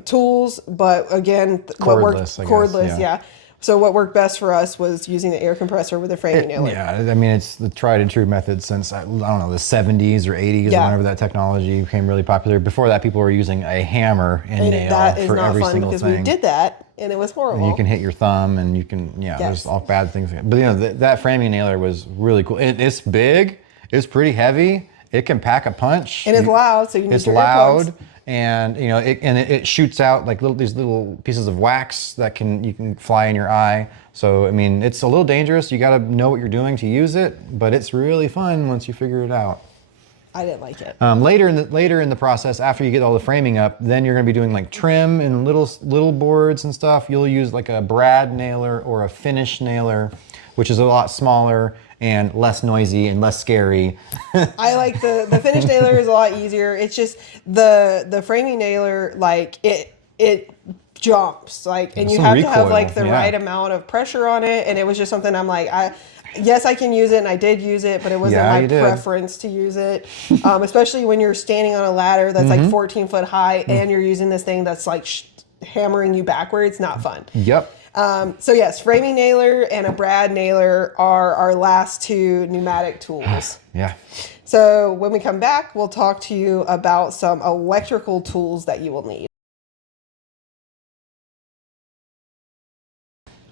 tools. But again, cordless. So what worked best for us was using the air compressor with a framing nailer. Yeah, I mean, it's the tried and true method since, I don't know, the 70s or 80s, whenever that technology became really popular. Before that, people were using a hammer and nail for every single thing. Because we did that, and it was horrible. And you can hit your thumb, and you can, there's all bad things. But, that framing nailer was really cool. It's big. It's pretty heavy. It can pack a punch. And it's loud, so you need your loud. earplugs. And it shoots out like these little pieces of wax that you can fly in your eye. So I mean, it's a little dangerous. You got to know what you're doing to use it, but it's really fun once you figure it out. I didn't like it. Later in the process, after you get all the framing up, then you're going to be doing like trim and little boards and stuff. You'll use like a brad nailer or a finish nailer, which is a lot smaller and less noisy and less scary. I like the finish nailer is a lot easier. It's just the framing nailer, like it jumps, like, and you have to have like the right amount of pressure on it. And it was just something I'm like, yes, I can use it, and I did use it, but it wasn't my preference to use it. Especially when you're standing on a ladder that's like 14 foot high and you're using this thing that's like hammering you backwards. Not fun. Yep. So yes, framing nailer and a brad nailer are our last two pneumatic tools. Yeah. So when we come back, we'll talk to you about some electrical tools that you will need.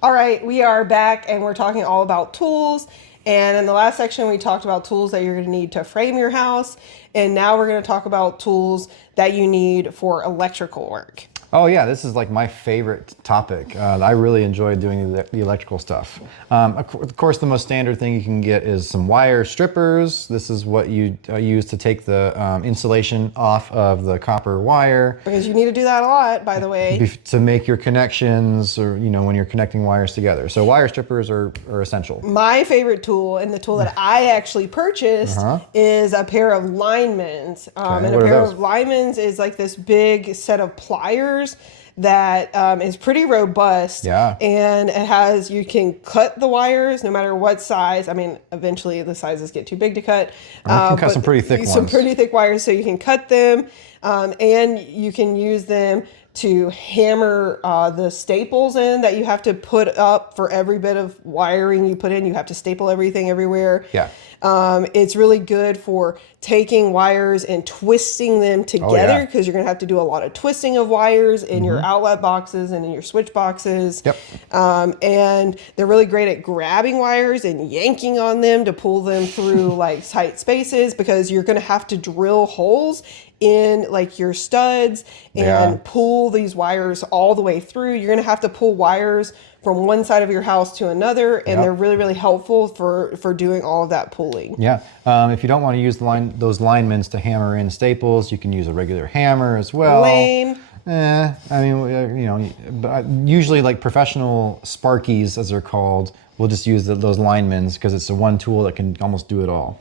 All right, we are back and we're talking all about tools. And in the last section, we talked about tools that you're going to need to frame your house. And now we're going to talk about tools that you need for electrical work. Oh yeah, this is like my favorite topic. I really enjoy doing the electrical stuff. Of course, the most standard thing you can get is some wire strippers. This is what you use to take the insulation off of the copper wire. Because you need to do that a lot, by the way. To make your connections, or when you're connecting wires together. So wire strippers are essential. My favorite tool, and the tool that I actually purchased, is a pair of linemans. And a pair of linemans is like this big set of pliers. that is pretty robust. Yeah. And it has, you can cut the wires no matter what size. I mean, eventually the sizes get too big to cut. You can cut some pretty thick ones. Some pretty thick wires, so you can cut them, and you can use them to hammer the staples in that you have to put up for every bit of wiring you put in. You have to staple everything everywhere. Yeah. It's really good for taking wires and twisting them together, because you're going to have to do a lot of twisting of wires in your outlet boxes and in your switch boxes. Yep. And they're really great at grabbing wires and yanking on them to pull them through like tight spaces, because you're going to have to drill holes in like your studs and pull these wires all the way through. You're going to have to pull wires from one side of your house to another, and they're really, really helpful for doing all of that pulling. Yeah. If you don't want to use those linements to hammer in staples, you can use a regular hammer as well. Lame. I mean, but usually like professional sparkies, as they're called, we'll just use those linements because it's the one tool that can almost do it all.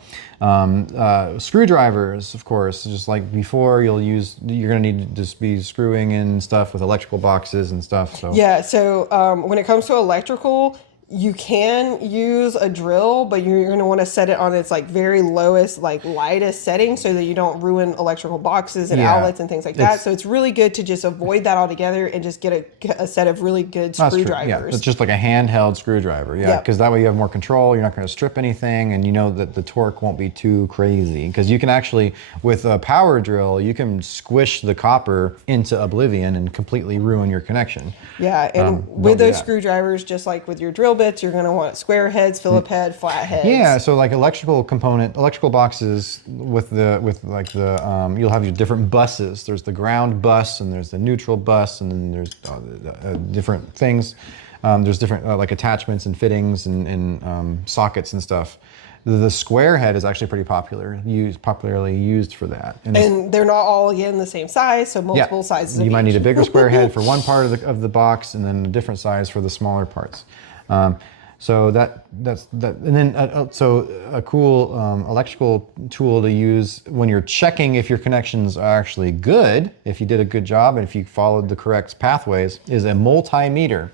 Screwdrivers, of course, just like before, you're going to need to just be screwing in stuff with electrical boxes and stuff. So yeah. So when it comes to electrical, you can use a drill, but you're going to want to set it on its like very lowest, like lightest setting, so that you don't ruin electrical boxes and outlets and things like that. So it's really good to just avoid that altogether and just get a set of really good screwdrivers. Yeah, it's just like a handheld screwdriver. Yeah, because that way you have more control. You're not going to strip anything, and you know that the torque won't be too crazy. Because you can actually, with a power drill, you can squish the copper into oblivion and completely ruin your connection. Yeah, and with those screwdrivers, just like with your drill bits, you're going to want square heads, Phillip head, flat heads. Yeah, so like electrical boxes you'll have your different buses. There's the ground bus, and there's the neutral bus, and then there's different things. There's different like attachments and fittings and sockets and stuff. The square head is actually pretty popularly used for that. And they're not all, again, the same size, so multiple sizes. You might need a bigger square head for one part of the box, and then a different size for the smaller parts. So that's that. And then so a cool electrical tool to use when you're checking if your connections are actually good, if you did a good job and if you followed the correct pathways, is a multimeter.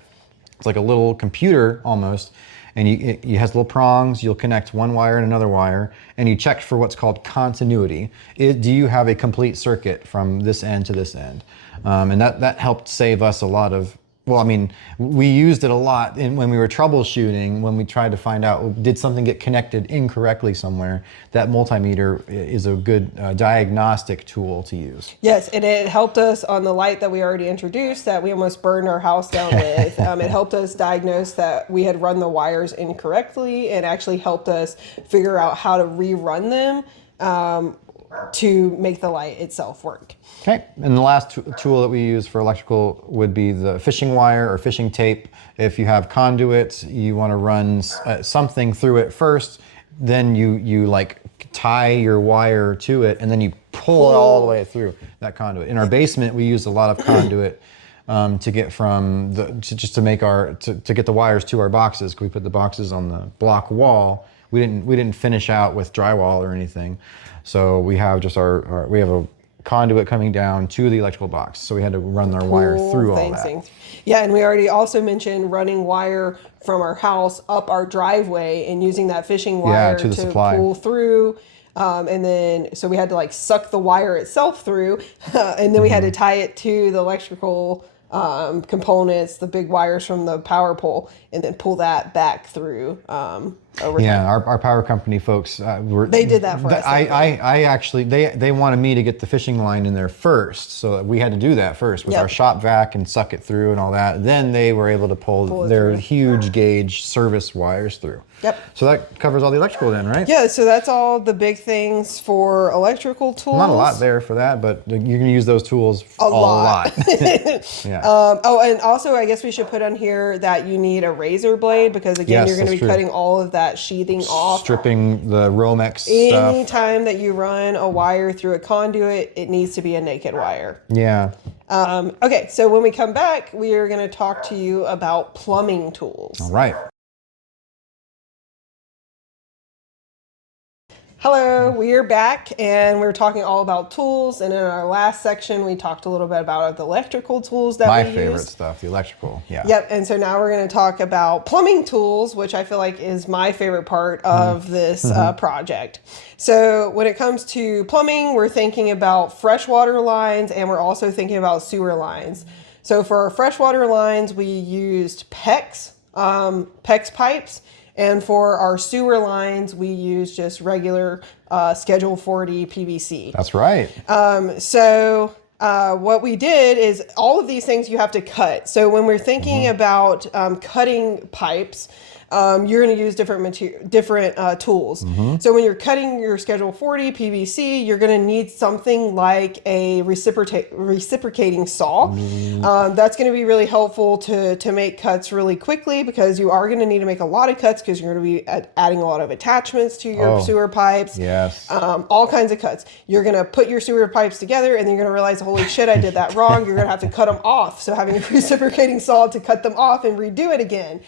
It's like a little computer almost, and it has little prongs. You'll connect one wire and another wire, and you check for what's called continuity. Do you have a complete circuit from this end to this end? And that helped save us a lot of. Well, I mean, we used it a lot when we were troubleshooting, when we tried to find out, did something get connected incorrectly somewhere? That multimeter is a good diagnostic tool to use. Yes, and it helped us on the light that we already introduced that we almost burned our house down with. It helped us diagnose that we had run the wires incorrectly, and actually helped us figure out how to rerun them to make the light itself work. Okay, and the last tool that we use for electrical would be the fishing wire or fishing tape. If you have conduits, you want to run something through it first, then you like tie your wire to it, and then you pull it all the way through that conduit. In our basement, we use a lot of conduit to get from to get the wires to our boxes. We put the boxes on the block wall. We didn't finish out with drywall or anything, so we have just we have a conduit coming down to the electrical box. So we had to run our wire through all that. Yeah, and we already also mentioned running wire from our house up our driveway and using that fishing wire to pull through. And then, so we had to like suck the wire itself through, and then we had to tie it to the electrical components, the big wires from the power pole, and then pull that back through. Our power company folks they did that for us. I actually they wanted me to get the fishing line in there first, so we had to do that first with our shop vac and suck it through and all that. Then they were able to pull their huge gauge service wires through. Yep. So that covers all the electrical then, right? Yeah, so that's all the big things for electrical tools. Not a lot there for that, but you're going to use those tools a lot. Yeah. And also I guess we should put on here that you need a razor blade, because again, you're going to be cutting all of that sheathing off. Stripping the Romex stuff. Anytime that you run a wire through a conduit, it needs to be a naked wire. Yeah. Okay, so when we come back, we are going to talk to you about plumbing tools. All right. Hello, we are back and we're talking all about tools. And in our last section, we talked a little bit about the electrical tools that we use. My favorite stuff, the electrical, yeah. Yep, and so now we're going to talk about plumbing tools, which I feel like is my favorite part of this project. So when it comes to plumbing, we're thinking about freshwater lines and we're also thinking about sewer lines. So for our freshwater lines, we used PEX pipes. And for our sewer lines, we use just regular Schedule 40 PVC. That's right. So what we did is all of these things you have to cut. So when we're thinking about cutting pipes, you're going to use different tools. So when you're cutting your Schedule 40 PVC, you're going to need something like a reciprocating saw. That's going to be really helpful to make cuts really quickly, because you are going to need to make a lot of cuts because you're going to be adding a lot of attachments to your sewer pipes. Yes. All kinds of cuts. You're going to put your sewer pipes together and then you're going to realize, holy shit, I did that wrong. You're going to have to cut them off. So having a reciprocating saw to cut them off and redo it again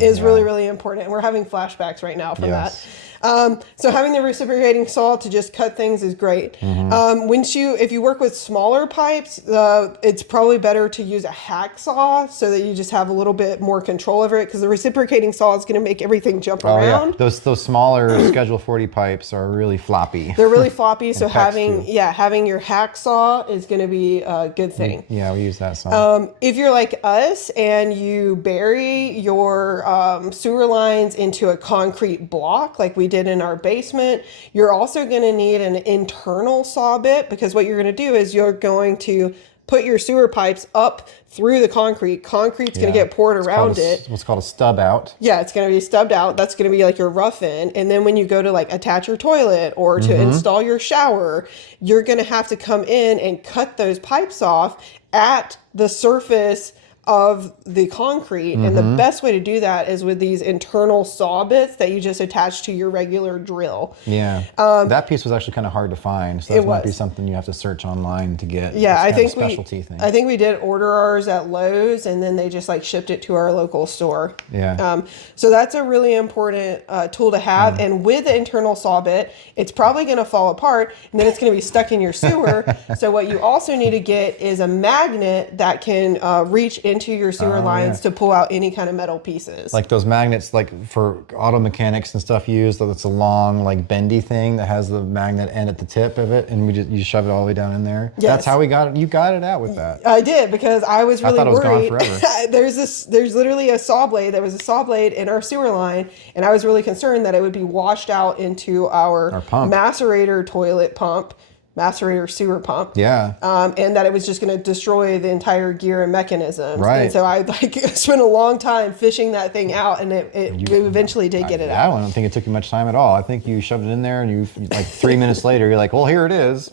is really important. And we're having flashbacks right now from that. So having the reciprocating saw to just cut things is great. If you work with smaller pipes, it's probably better to use a hacksaw so that you just have a little bit more control over it, because the reciprocating saw is going to make everything jump around. Yeah. Those smaller Schedule 40 pipes are really floppy. They're really floppy. So having your hacksaw is going to be a good thing. Yeah, we use that some. If you're like us and you bury your sewer lines into a concrete block like we did in our basement, you're also going to need an internal saw bit, because what you're going to do is you're going to put your sewer pipes up through the concrete. Concrete's going to get poured around it. What's called a stub out. Yeah, it's going to be stubbed out. That's going to be like your rough end. And then when you go to like attach your toilet or to install your shower, you're going to have to come in and cut those pipes off at the surface of the concrete. And the best way to do that is with these internal saw bits that you just attach to your regular drill. Yeah. That piece was actually kind of hard to find. So that might be something you have to search online to get. Yeah, I think specialty thing. I think we did order ours at Lowe's and then they just like shipped it to our local store. Yeah. So that's a really important tool to have. And with the internal saw bit, it's probably going to fall apart and then it's going to be stuck in your sewer. So what you also need to get is a magnet that can reach into your sewer lines to pull out any kind of metal pieces. Like those magnets, like for auto mechanics and stuff use, that's a long, like bendy thing that has the magnet end at the tip of it, and you shove it all the way down in there. Yes. That's how we got it. You got it out with that. I did, because I was really worried. I thought it was gone forever. There's literally a saw blade. There was a saw blade in our sewer line, and I was really concerned that it would be washed out into our pump. Macerator toilet pump. Macerator sewer pump. Yeah. And that it was just going to destroy the entire gear and mechanisms. Right. And so I spent a long time fishing that thing out, and we eventually did get it out. I don't think it took you much time at all. I think you shoved it in there, and you like 3 minutes later, you're like, well, here it is.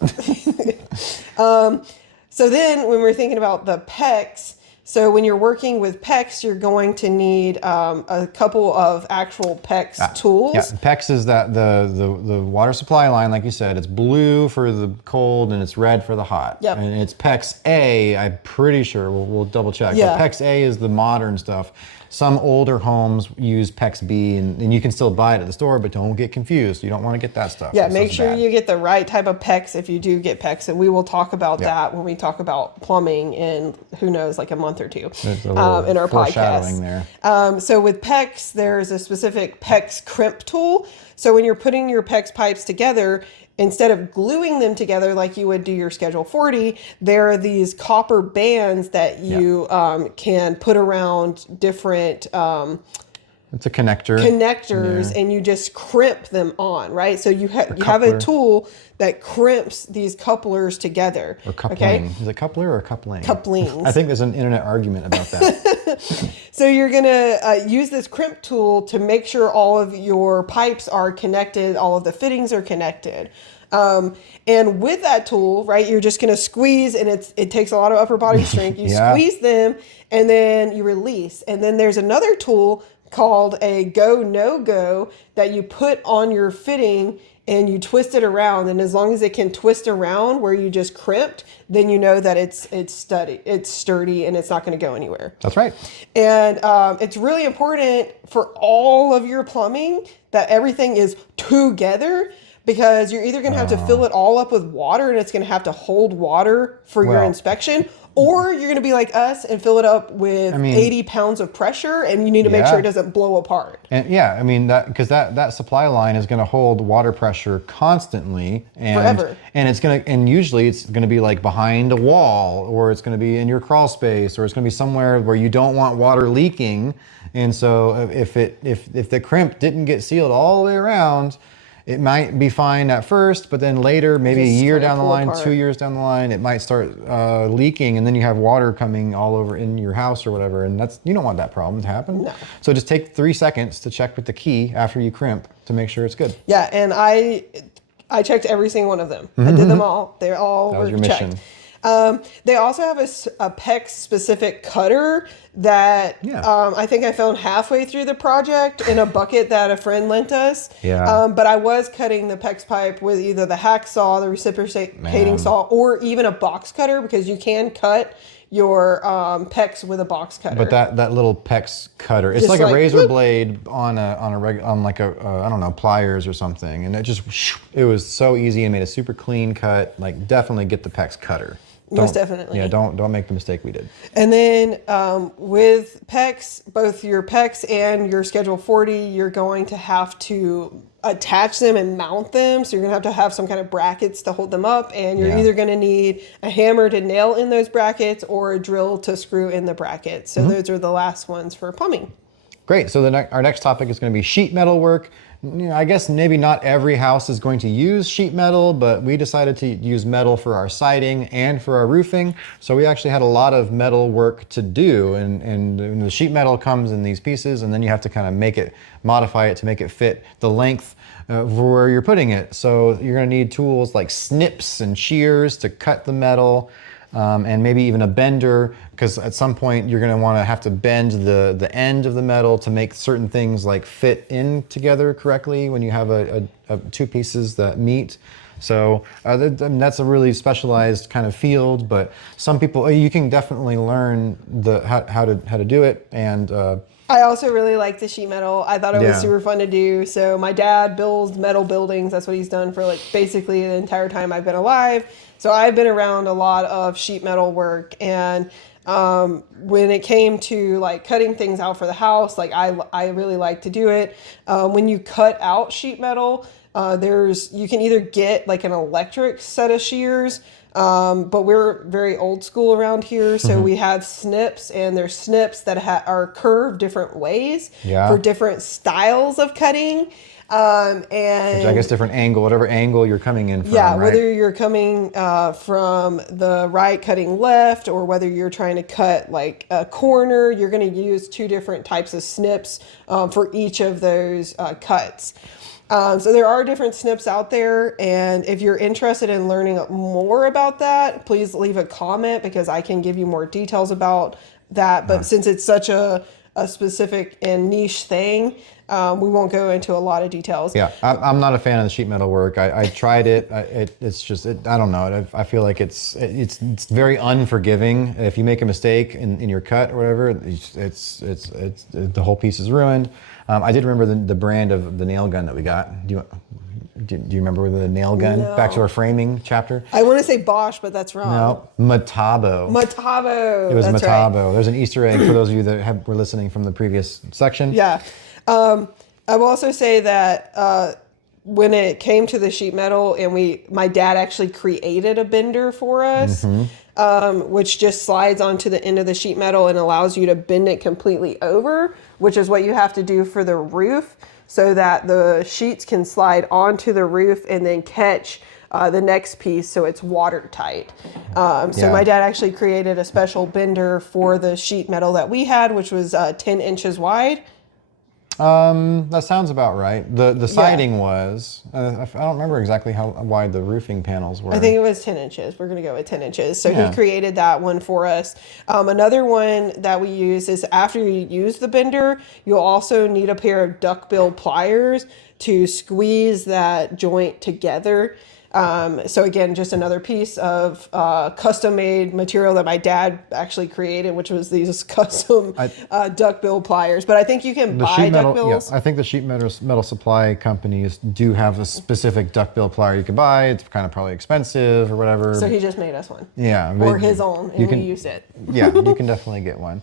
So then when we're thinking about the PEX, so when you're working with PEX, you're going to need a couple of actual PEX tools. Yeah, PEX is that the water supply line, like you said. It's blue for the cold and it's red for the hot. Yep. And it's PEX A, I'm pretty sure. We'll double check. Yeah. But PEX A is the modern stuff. Some older homes use PEX B, and you can still buy it at the store, but don't get confused. You don't want to get that stuff. Yeah, make sure you get the right type of PEX if you do get PEX, and we will talk about that when we talk about plumbing in, who knows, like a month or two in our podcast. There. So with PEX, there's a specific PEX crimp tool. So when you're putting your PEX pipes together, instead of gluing them together like you would do your Schedule 40, there are these copper bands that you can put around different it's a connectors, and you just crimp them on, right? So you have a tool that crimps these couplers together. Or coupling. Okay? Is it coupler or coupling? Couplings. I think there's an internet argument about that. So you're going to use this crimp tool to make sure all of your pipes are connected, all of the fittings are connected. And with that tool, right, you're just going to squeeze, and it takes a lot of upper body strength. You squeeze them, and then you release. And then there's another tool called a go, no go that you put on your fitting and you twist it around. And as long as it can twist around where you just crimped, then you know that it's sturdy and it's not going to go anywhere. That's right. And it's really important for all of your plumbing that everything is together, because you're either going to have to fill it all up with water and it's going to have to hold water for your inspection, or you're going to be like us and fill it up with 80 pounds of pressure, and you need to make sure it doesn't blow apart. And because that supply line is going to hold water pressure constantly and forever. And usually it's going to be like behind a wall, or it's going to be in your crawl space, or it's going to be somewhere where you don't want water leaking. And so if the crimp didn't get sealed all the way around, it might be fine at first, but then later, maybe a year down the line, 2 years down the line, it might start leaking, and then you have water coming all over in your house or whatever, and you don't want that problem to happen. No. So just take 3 seconds to check with the key after you crimp to make sure it's good. Yeah, and I checked every single one of them. I did them all. They all were checked. That was your mission. They also have a PEX specific cutter that I think I found halfway through the project in a bucket that a friend lent us. Yeah. But I was cutting the PEX pipe with either the hacksaw, the reciprocating saw, or even a box cutter, because you can cut your PEX with a box cutter. But that little PEX cutter, it's like a razor blade on like a I don't know, pliers or something, and it was so easy and made a super clean cut. Like, definitely get the PEX cutter. Most definitely. Yeah, don't make the mistake we did. And then with PEX, both your PEX and your Schedule 40, you're going to have to attach them and mount them. So you're going to have some kind of brackets to hold them up. And you're either going to need a hammer to nail in those brackets or a drill to screw in the brackets. So those are the last ones for plumbing. Great. So our next topic is going to be sheet metal work. I guess maybe not every house is going to use sheet metal, but we decided to use metal for our siding and for our roofing. So we actually had a lot of metal work to do, and the sheet metal comes in these pieces, and then you have to kind of modify it to make it fit the length for where you're putting it. So you're going to need tools like snips and shears to cut the metal. And maybe even a bender, because at some point you're going to have to bend the end of the metal to make certain things like fit in together correctly when you have two pieces that meet. So that's a really specialized kind of field, but some people, you can definitely learn how to do it. And I also really like the sheet metal. I thought it was super fun to do. So my dad builds metal buildings. That's what he's done for basically the entire time I've been alive. So I've been around a lot of sheet metal work, and when it came to cutting things out for the house, I really like to do it. When you cut out sheet metal, you can either get an electric set of shears, but we're very old school around here, so we have snips, and there's snips that are curved different ways for different styles of cutting. And which I guess different angle, whatever angle you're coming in from. Yeah, whether you're coming from the right, cutting left, or whether you're trying to cut a corner, you're going to use 2 different types of snips for each of those cuts. So there are different snips out there, and if you're interested in learning more about that, please leave a comment, because I can give you more details about that. But since it's such a specific and niche thing, we won't go into a lot of details. Yeah, I'm not a fan of the sheet metal work. I tried it. It's just I don't know. I feel like it's very unforgiving. If you make a mistake in your cut or whatever, it's the whole piece is ruined. I did remember the brand of the nail gun that we got. Do you remember the nail gun? No. Back to our framing chapter. I want to say Bosch, but that's wrong. No, Metabo. Metabo. It was that's Metabo. Right. There's an Easter egg for those of you that were listening from the previous section. Yeah. I will also say that when it came to the sheet metal, and my dad actually created a bender for us, which just slides onto the end of the sheet metal and allows you to bend it completely over, which is what you have to do for the roof, so that the sheets can slide onto the roof and then catch the next piece, so it's watertight. So my dad actually created a special bender for the sheet metal that we had, which was 10 inches wide. That sounds about right. The siding was, I don't remember exactly how wide the roofing panels were. I think it was 10 inches. We're going to go with 10 inches. So he created that one for us. Another one that we use is, after you use the bender, you'll also need a pair of duckbill pliers to squeeze that joint together. So again, just another piece of custom-made material that my dad actually created, which was these custom duckbill pliers. But I think you can buy duckbills. Yeah, I think the sheet metal supply companies do have a specific duckbill plier you can buy. It's kind of probably expensive or whatever. So he just made us one. Yeah. Or his own, and we used it. Yeah, you can definitely get one.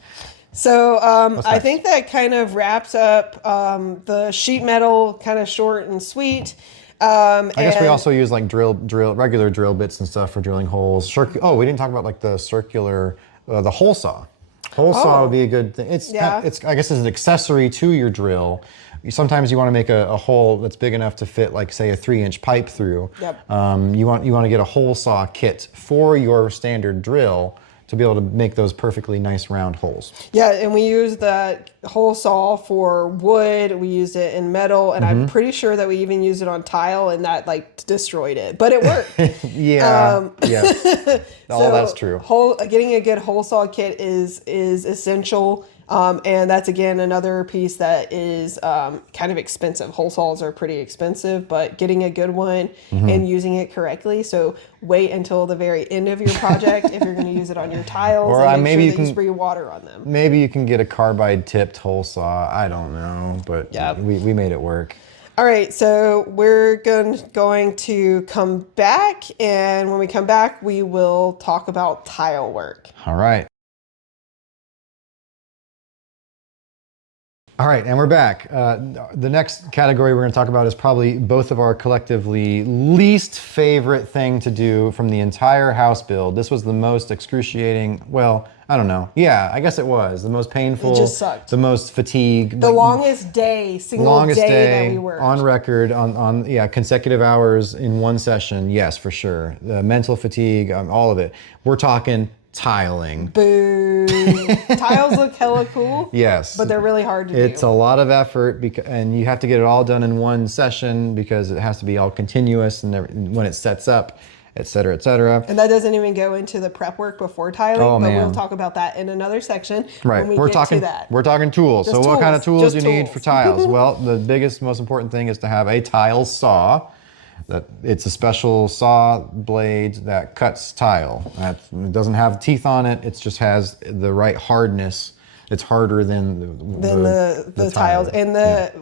So I think that kind of wraps up the sheet metal, kind of short and sweet. I guess we also use like regular drill bits and stuff for drilling holes. We didn't talk about like the circular, the hole saw. Hole saw would be a good thing. It's I guess it's an accessory to your drill. Sometimes you want to make a hole that's big enough to fit like say a 3-inch pipe through. Yep. You want to get a hole saw kit for your standard drill to be able to make those perfectly nice round holes. Yeah, and we use that hole saw for wood. We used it in metal, and I'm pretty sure that we even used it on tile, and that like destroyed it. But it worked. Yeah, that's true. Getting a good hole saw kit is essential. And that's, again, another piece that is kind of expensive. Hole saws are pretty expensive, but getting a good one and using it correctly. So wait until the very end of your project if you're going to use it on your tiles. Or and maybe you spray water on them. Maybe you can get a carbide tipped hole saw. I don't know, but we made it work. All right, so we're going to come back. And when we come back, we will talk about tile work. All right. All right, and we're back. The next category we're going to talk about is probably both of our collectively least favorite thing to do from the entire house build. This was the most excruciating, well, I don't know. Yeah, I guess it was. The most painful. It just sucked. The most fatigue. The longest day, longest day that we worked. On record, on consecutive hours in one session, yes, for sure. The mental fatigue, all of it. We're talking tiling. Boo. Tiles look hella cool. Yes. But they're really hard to do. It's a lot of effort, and you have to get it all done in one session because it has to be all continuous and when it sets up, et cetera, et cetera. And that doesn't even go into the prep work before tiling, but we'll talk about that in another section when we get to that. We're talking tools. Just what kind of tools Just you need for tiles? Well, the biggest, most important thing is to have a tile saw. It's a special saw blade that cuts tile. It doesn't have teeth on it. It just has the right hardness. It's harder than the tiles. And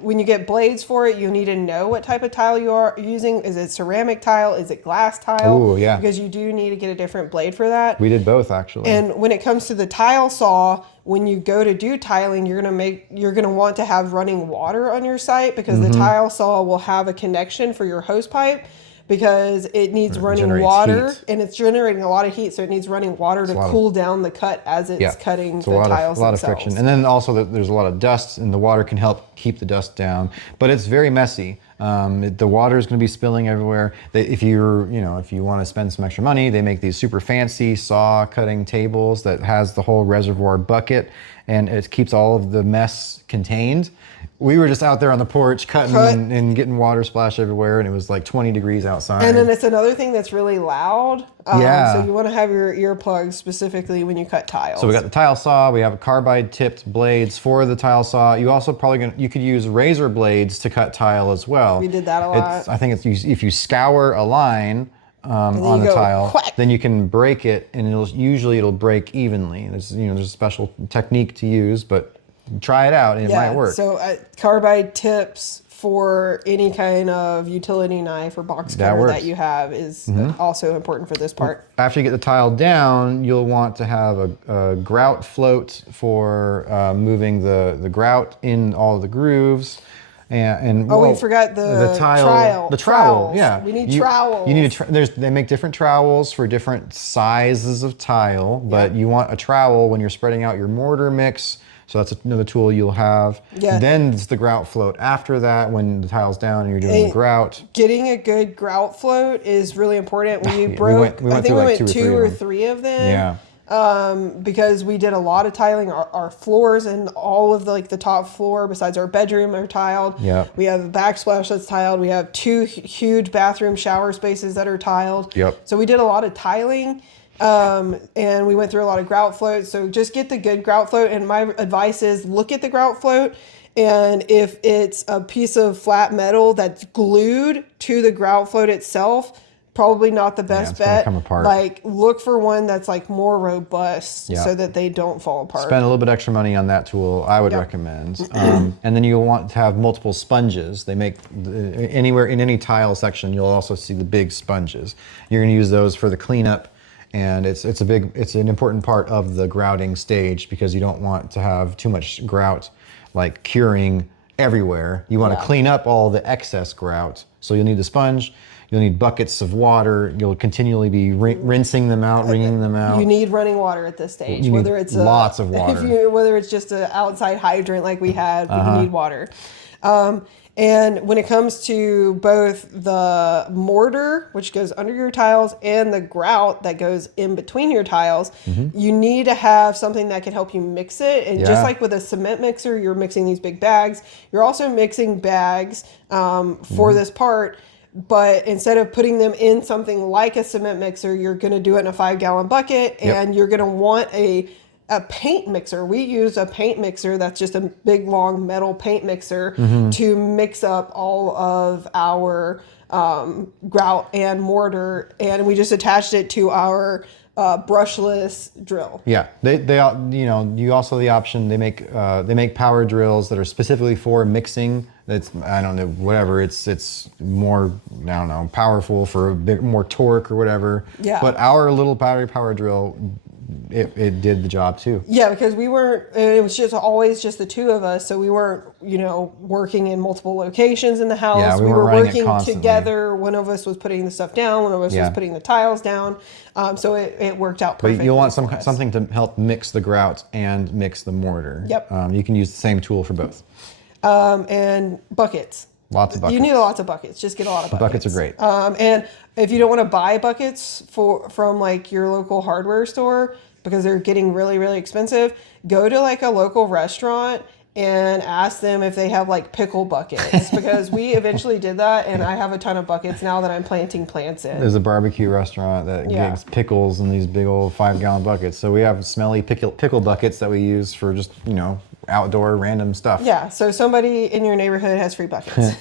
when you get blades for it, you need to know what type of tile you are using. Is it ceramic tile? Is it glass tile? Oh, yeah. Because you do need to get a different blade for that. We did both, actually. And when it comes to the tile saw, when you go to do tiling, you're gonna want to have running water on your site because the tile saw will have a connection for your hose pipe because it needs running water and it's generating a lot of heat, so it needs running water to cool down the cut as it's cutting the tiles a lot of friction. And then also there's a lot of dust, and the water can help keep the dust down, but it's very messy. The water is going to be spilling everywhere. If you want to spend some extra money, they make these super fancy saw cutting tables that has the whole reservoir bucket, and it keeps all of the mess contained. We were just out there on the porch cutting and getting water splashed everywhere, and it was like 20 degrees outside. And then it's another thing that's really loud. Yeah. So you want to have your earplugs specifically when you cut tiles. So we got the tile saw. We have carbide tipped blades for the tile saw. You also you could use razor blades to cut tile as well. We did that a lot. I think if you scour a line on the tile, then you can break it, and it'll break evenly. There's a special technique to use, but try it out and it might work. So carbide tips for any kind of utility knife or box cutter that you have is also important for this part. After you get the tile down, you'll want to have a grout float for moving the grout in all of the grooves. We forgot the trowel. The trowel, yeah. We need trowels. You need they make different trowels for different sizes of tile, but you want a trowel when you're spreading out your mortar mix. So that's another tool you'll have. Yeah. Then it's the grout float. After that, when the tile's down and you're doing the grout. Getting a good grout float is really important. When you broke, I think we went two or three of them. Yeah. Because we did a lot of tiling. Our floors and all of the top floor, besides our bedroom, are tiled. Yeah. We have a backsplash that's tiled. We have 2 huge bathroom shower spaces that are tiled. Yep. So we did a lot of tiling. And we went through a lot of grout floats. So just get the good grout float. And my advice is look at the grout float. And if it's a piece of flat metal that's glued to the grout float itself, probably not the best bet. Come apart. Like look for one that's like more robust so that they don't fall apart. Spend a little bit extra money on that tool, I would recommend. And then you'll want to have multiple sponges. They make anywhere in any tile section, you'll also see the big sponges. You're going to use those for the cleanup, and it's an important part of the grouting stage because you don't want to have too much grout like curing everywhere. You want to clean up all the excess grout. So you'll need the sponge. You'll need buckets of water. You'll continually be rinsing them out, wringing them out. You need running water at this stage, whether it's lots of water. Whether it's just an outside hydrant like we had, you need water. And when it comes to both the mortar, which goes under your tiles, and the grout that goes in between your tiles, you need to have something that can help you mix it. And just like with a cement mixer, you're mixing these big bags. You're also mixing bags for this part. But instead of putting them in something like a cement mixer, you're going to do it in a 5-gallon bucket, and you're going to want a paint mixer. We use a paint mixer that's just a big, long metal paint mixer to mix up all of our grout and mortar, and we just attached it to our brushless drill. Yeah, they you also the option they make power drills that are specifically for mixing. It's I don't know whatever it's more I don't know powerful for a bit more torque or whatever. Yeah. But our little battery power drill, it did the job too. Yeah, because we weren't. It was just always just the two of us, so we weren't working in multiple locations in the house. Yeah, we were working together. One of us was putting the stuff down. One of us was putting the tiles down. So it worked out perfectly. But you'll want something to help mix the grout and mix the mortar. Yep. You can use the same tool for both. And buckets. Lots of buckets. You need lots of buckets. Just get a lot of buckets. Buckets are great. And if you don't want to buy buckets from like your local hardware store because they're getting really, really expensive, go to like a local restaurant and ask them if they have like pickle buckets because we eventually did that, and I have a ton of buckets now that I'm planting plants in. There's a barbecue restaurant that gives pickles in these big old 5-gallon buckets. So we have smelly pickle buckets that we use for just outdoor random stuff. Yeah, so somebody in your neighborhood has free buckets.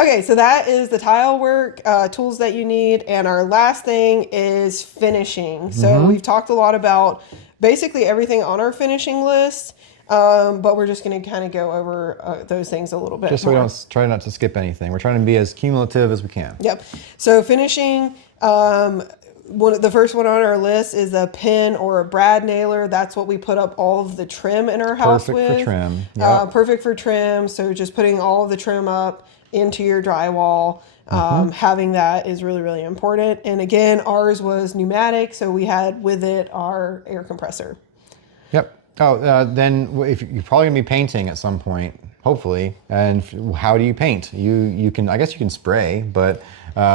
Okay, so that is the tile work tools that you need. And our last thing is finishing. So we've talked a lot about basically everything on our finishing list, but we're just going to kind of go over those things a little bit just so we don't try not to skip anything. We're trying to be as cumulative as we can. Yep. So finishing, the first one on our list is a pin or a brad nailer. That's what we put up all of the trim in our house with. Perfect for trim. Yep. Perfect for trim. So just putting all of the trim up into your drywall. Having that is really, really important. And again, ours was pneumatic, so we had with it our air compressor. Yep. Then if you're probably gonna be painting at some point, hopefully. And how do you paint? You can, I guess you can spray, but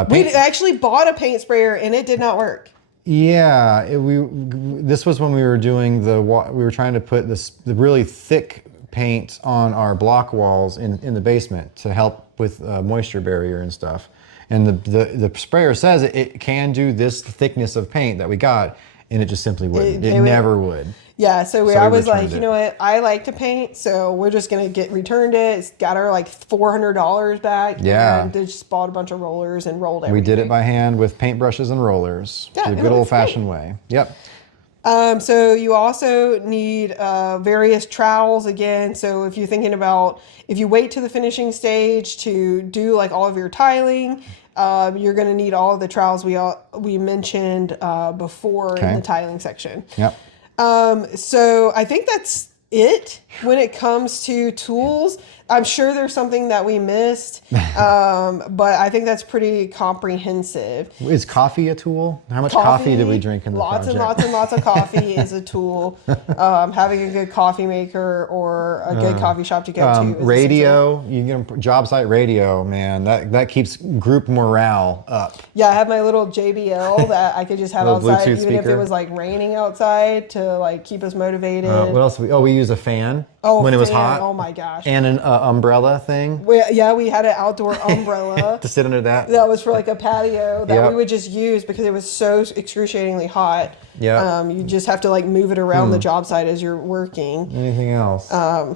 we actually bought a paint sprayer and it did not work. Yeah, this was when we were doing we were trying to put the really thick paint on our block walls in the basement to help with moisture barrier and stuff. And the sprayer says it can do this thickness of paint that we got, and it just simply wouldn't. It never would. Yeah, so I was like, you know what? I like to paint, so we're just gonna returned it. It's got our like $400 back. Yeah, and they just bought a bunch of rollers and rolled everything. We did it by hand with paintbrushes and rollers. Yeah, the good old-fashioned way. Yep. So you also need various trowels again. So if you're thinking about, if you wait to the finishing stage to do like all of your tiling, you're going to need all of the trowels we mentioned before in the tiling section. Yep. So I think that's it when it comes to tools. I'm sure there's something that we missed, but I think that's pretty comprehensive. Is coffee a tool? How much coffee did we drink in the project? Lots and lots of coffee is a tool. Having a good coffee maker or a good coffee shop to go to. Radio, you get a job site radio, man. That keeps group morale up. Yeah, I have my little JBL that I could just have outside, even speaker. if it was like raining outside, to like keep us motivated. What else? We use a fan when it was hot. Oh my gosh. And an umbrella thing. We had an outdoor umbrella to sit under that. That was for like a patio that we would just use because it was so excruciatingly hot. Yeah. You just have to like move it around the job site as you're working. Anything else? A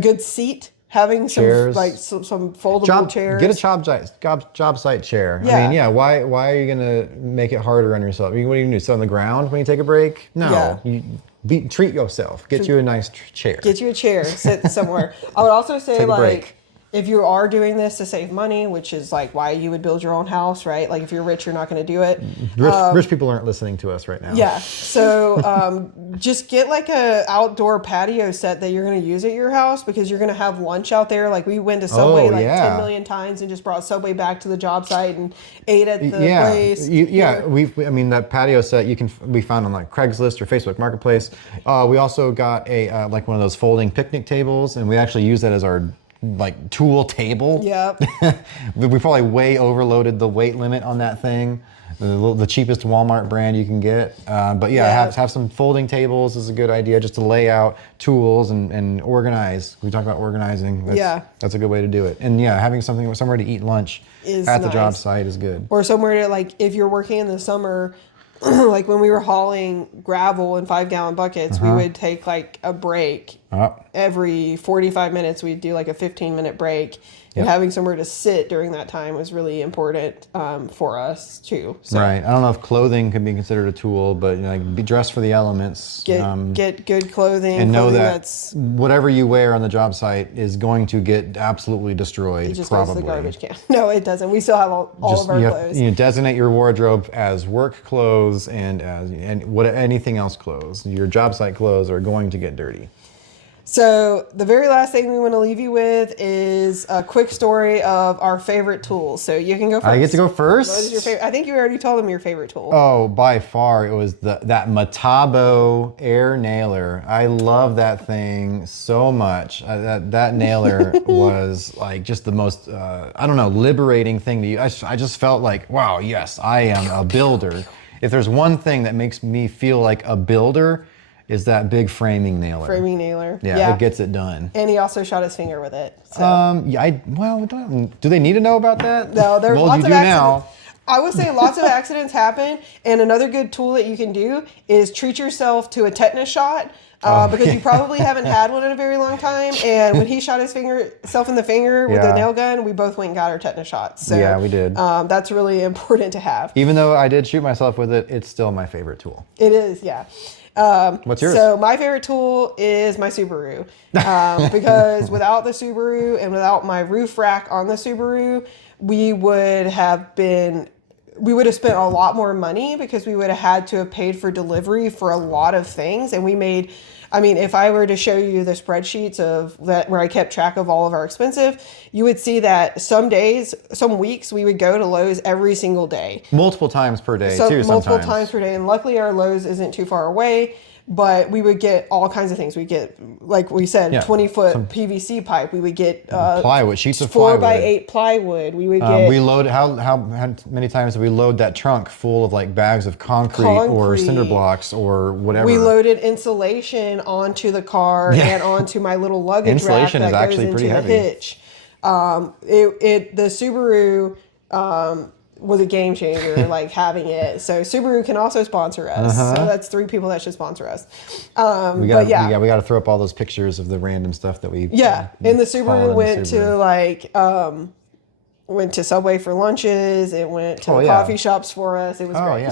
good seat having chairs. some foldable chairs. Get a job site chair. Yeah. I mean, why are you gonna make it harder on yourself? What are you gonna do? Sit on the ground when you take a break? No. Yeah. Treat yourself. Get you a nice chair. Get you a chair. Sit somewhere. I would also say like, if you are doing this to save money, which is like why you would build your own house, right? Like if you're rich, you're not going to do it. Rich people aren't listening to us right now. Yeah. So just get like a outdoor patio set that you're going to use at your house, because you're going to have lunch out there. Like we went to Subway 10 million times and just brought Subway back to the job site and ate at the place. That patio set we found on like Craigslist or Facebook Marketplace. We also got a like one of those folding picnic tables, and we actually use that as our like tool table. Yep. We probably way overloaded the weight limit on that thing. The cheapest Walmart brand you can get. But have some folding tables is a good idea, just to lay out tools and organize. We talk about organizing. That's a good way to do it. And having somewhere to eat lunch at the job site is good. Or somewhere to, like, if you're working in the summer, like when we were hauling gravel in 5-gallon buckets, we would take like a break. Every 45 minutes, we'd do like a 15-minute break. And having somewhere to sit during that time was really important for us too. So. Right. I don't know if clothing can be considered a tool, but be dressed for the elements. Get good clothing. And know that whatever you wear on the job site is going to get absolutely destroyed. It just probably goes to the garbage can. No, it doesn't. We still have all of our clothes. Designate your wardrobe as work clothes and anything else clothes. Your job site clothes are going to get dirty. So the very last thing we want to leave you with is a quick story of our favorite tools. So you can go first. I get to go first? What is your favorite? I think you already told them your favorite tool. Oh, by far it was that Metabo air nailer. I love that thing so much. That nailer was like just the most, liberating thing to use. I just felt like, wow, yes, I am a builder. If there's one thing that makes me feel like a builder, is that big framing nailer. Yeah, it gets it done. And he also shot his finger with it. So. Do they need to know about that? No, there's lots of accidents. Now. I would say lots of accidents happen, and another good tool that you can do is treat yourself to a tetanus shot. Because you probably haven't had one in a very long time. And when he shot himself in the finger with a nail gun, we both went and got our tetanus shots. So, yeah, we did. That's really important to have. Even though I did shoot myself with it, it's still my favorite tool. It is, yeah. What's yours? So my favorite tool is my Subaru. Because without the Subaru and without my roof rack on the Subaru, we would have spent a lot more money, because we would have had to have paid for delivery for a lot of things. And if I were to show you the spreadsheets of that where I kept track of all of our expensive, you would see that some weeks we would go to Lowe's every single day. Multiple times per day, too, sometimes. Multiple times per day. And luckily our Lowe's isn't too far away. But we would get all kinds of things. We get, like we said, 20-foot PVC pipe. We would get plywood, sheets of plywood. 4x8 plywood. We would get. We load how many times did we load that trunk full of like bags of concrete or cinder blocks or whatever? We loaded insulation onto the car and onto my little luggage rack that goes into the hitch. The Subaru. Was a game changer, like having it. So Subaru can also sponsor us. So that's 3 people that should sponsor us. We got to throw up all those pictures of the random stuff that we. Yeah, and the Subaru went to Subway for lunches. It went to coffee shops for us. It was great.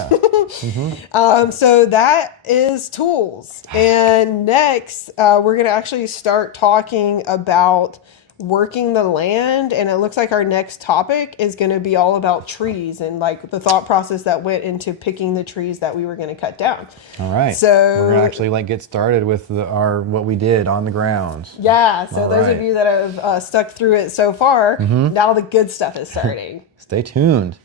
Yeah. So that is tools. And next, we're going to actually start talking about working the land, and it looks like our next topic is going to be all about trees and like the thought process that went into picking the trees that we were going to cut down. All right. So we're going to actually get started with what we did on the ground. Yeah. So those of you that have stuck through it so far, now the good stuff is starting. Stay tuned.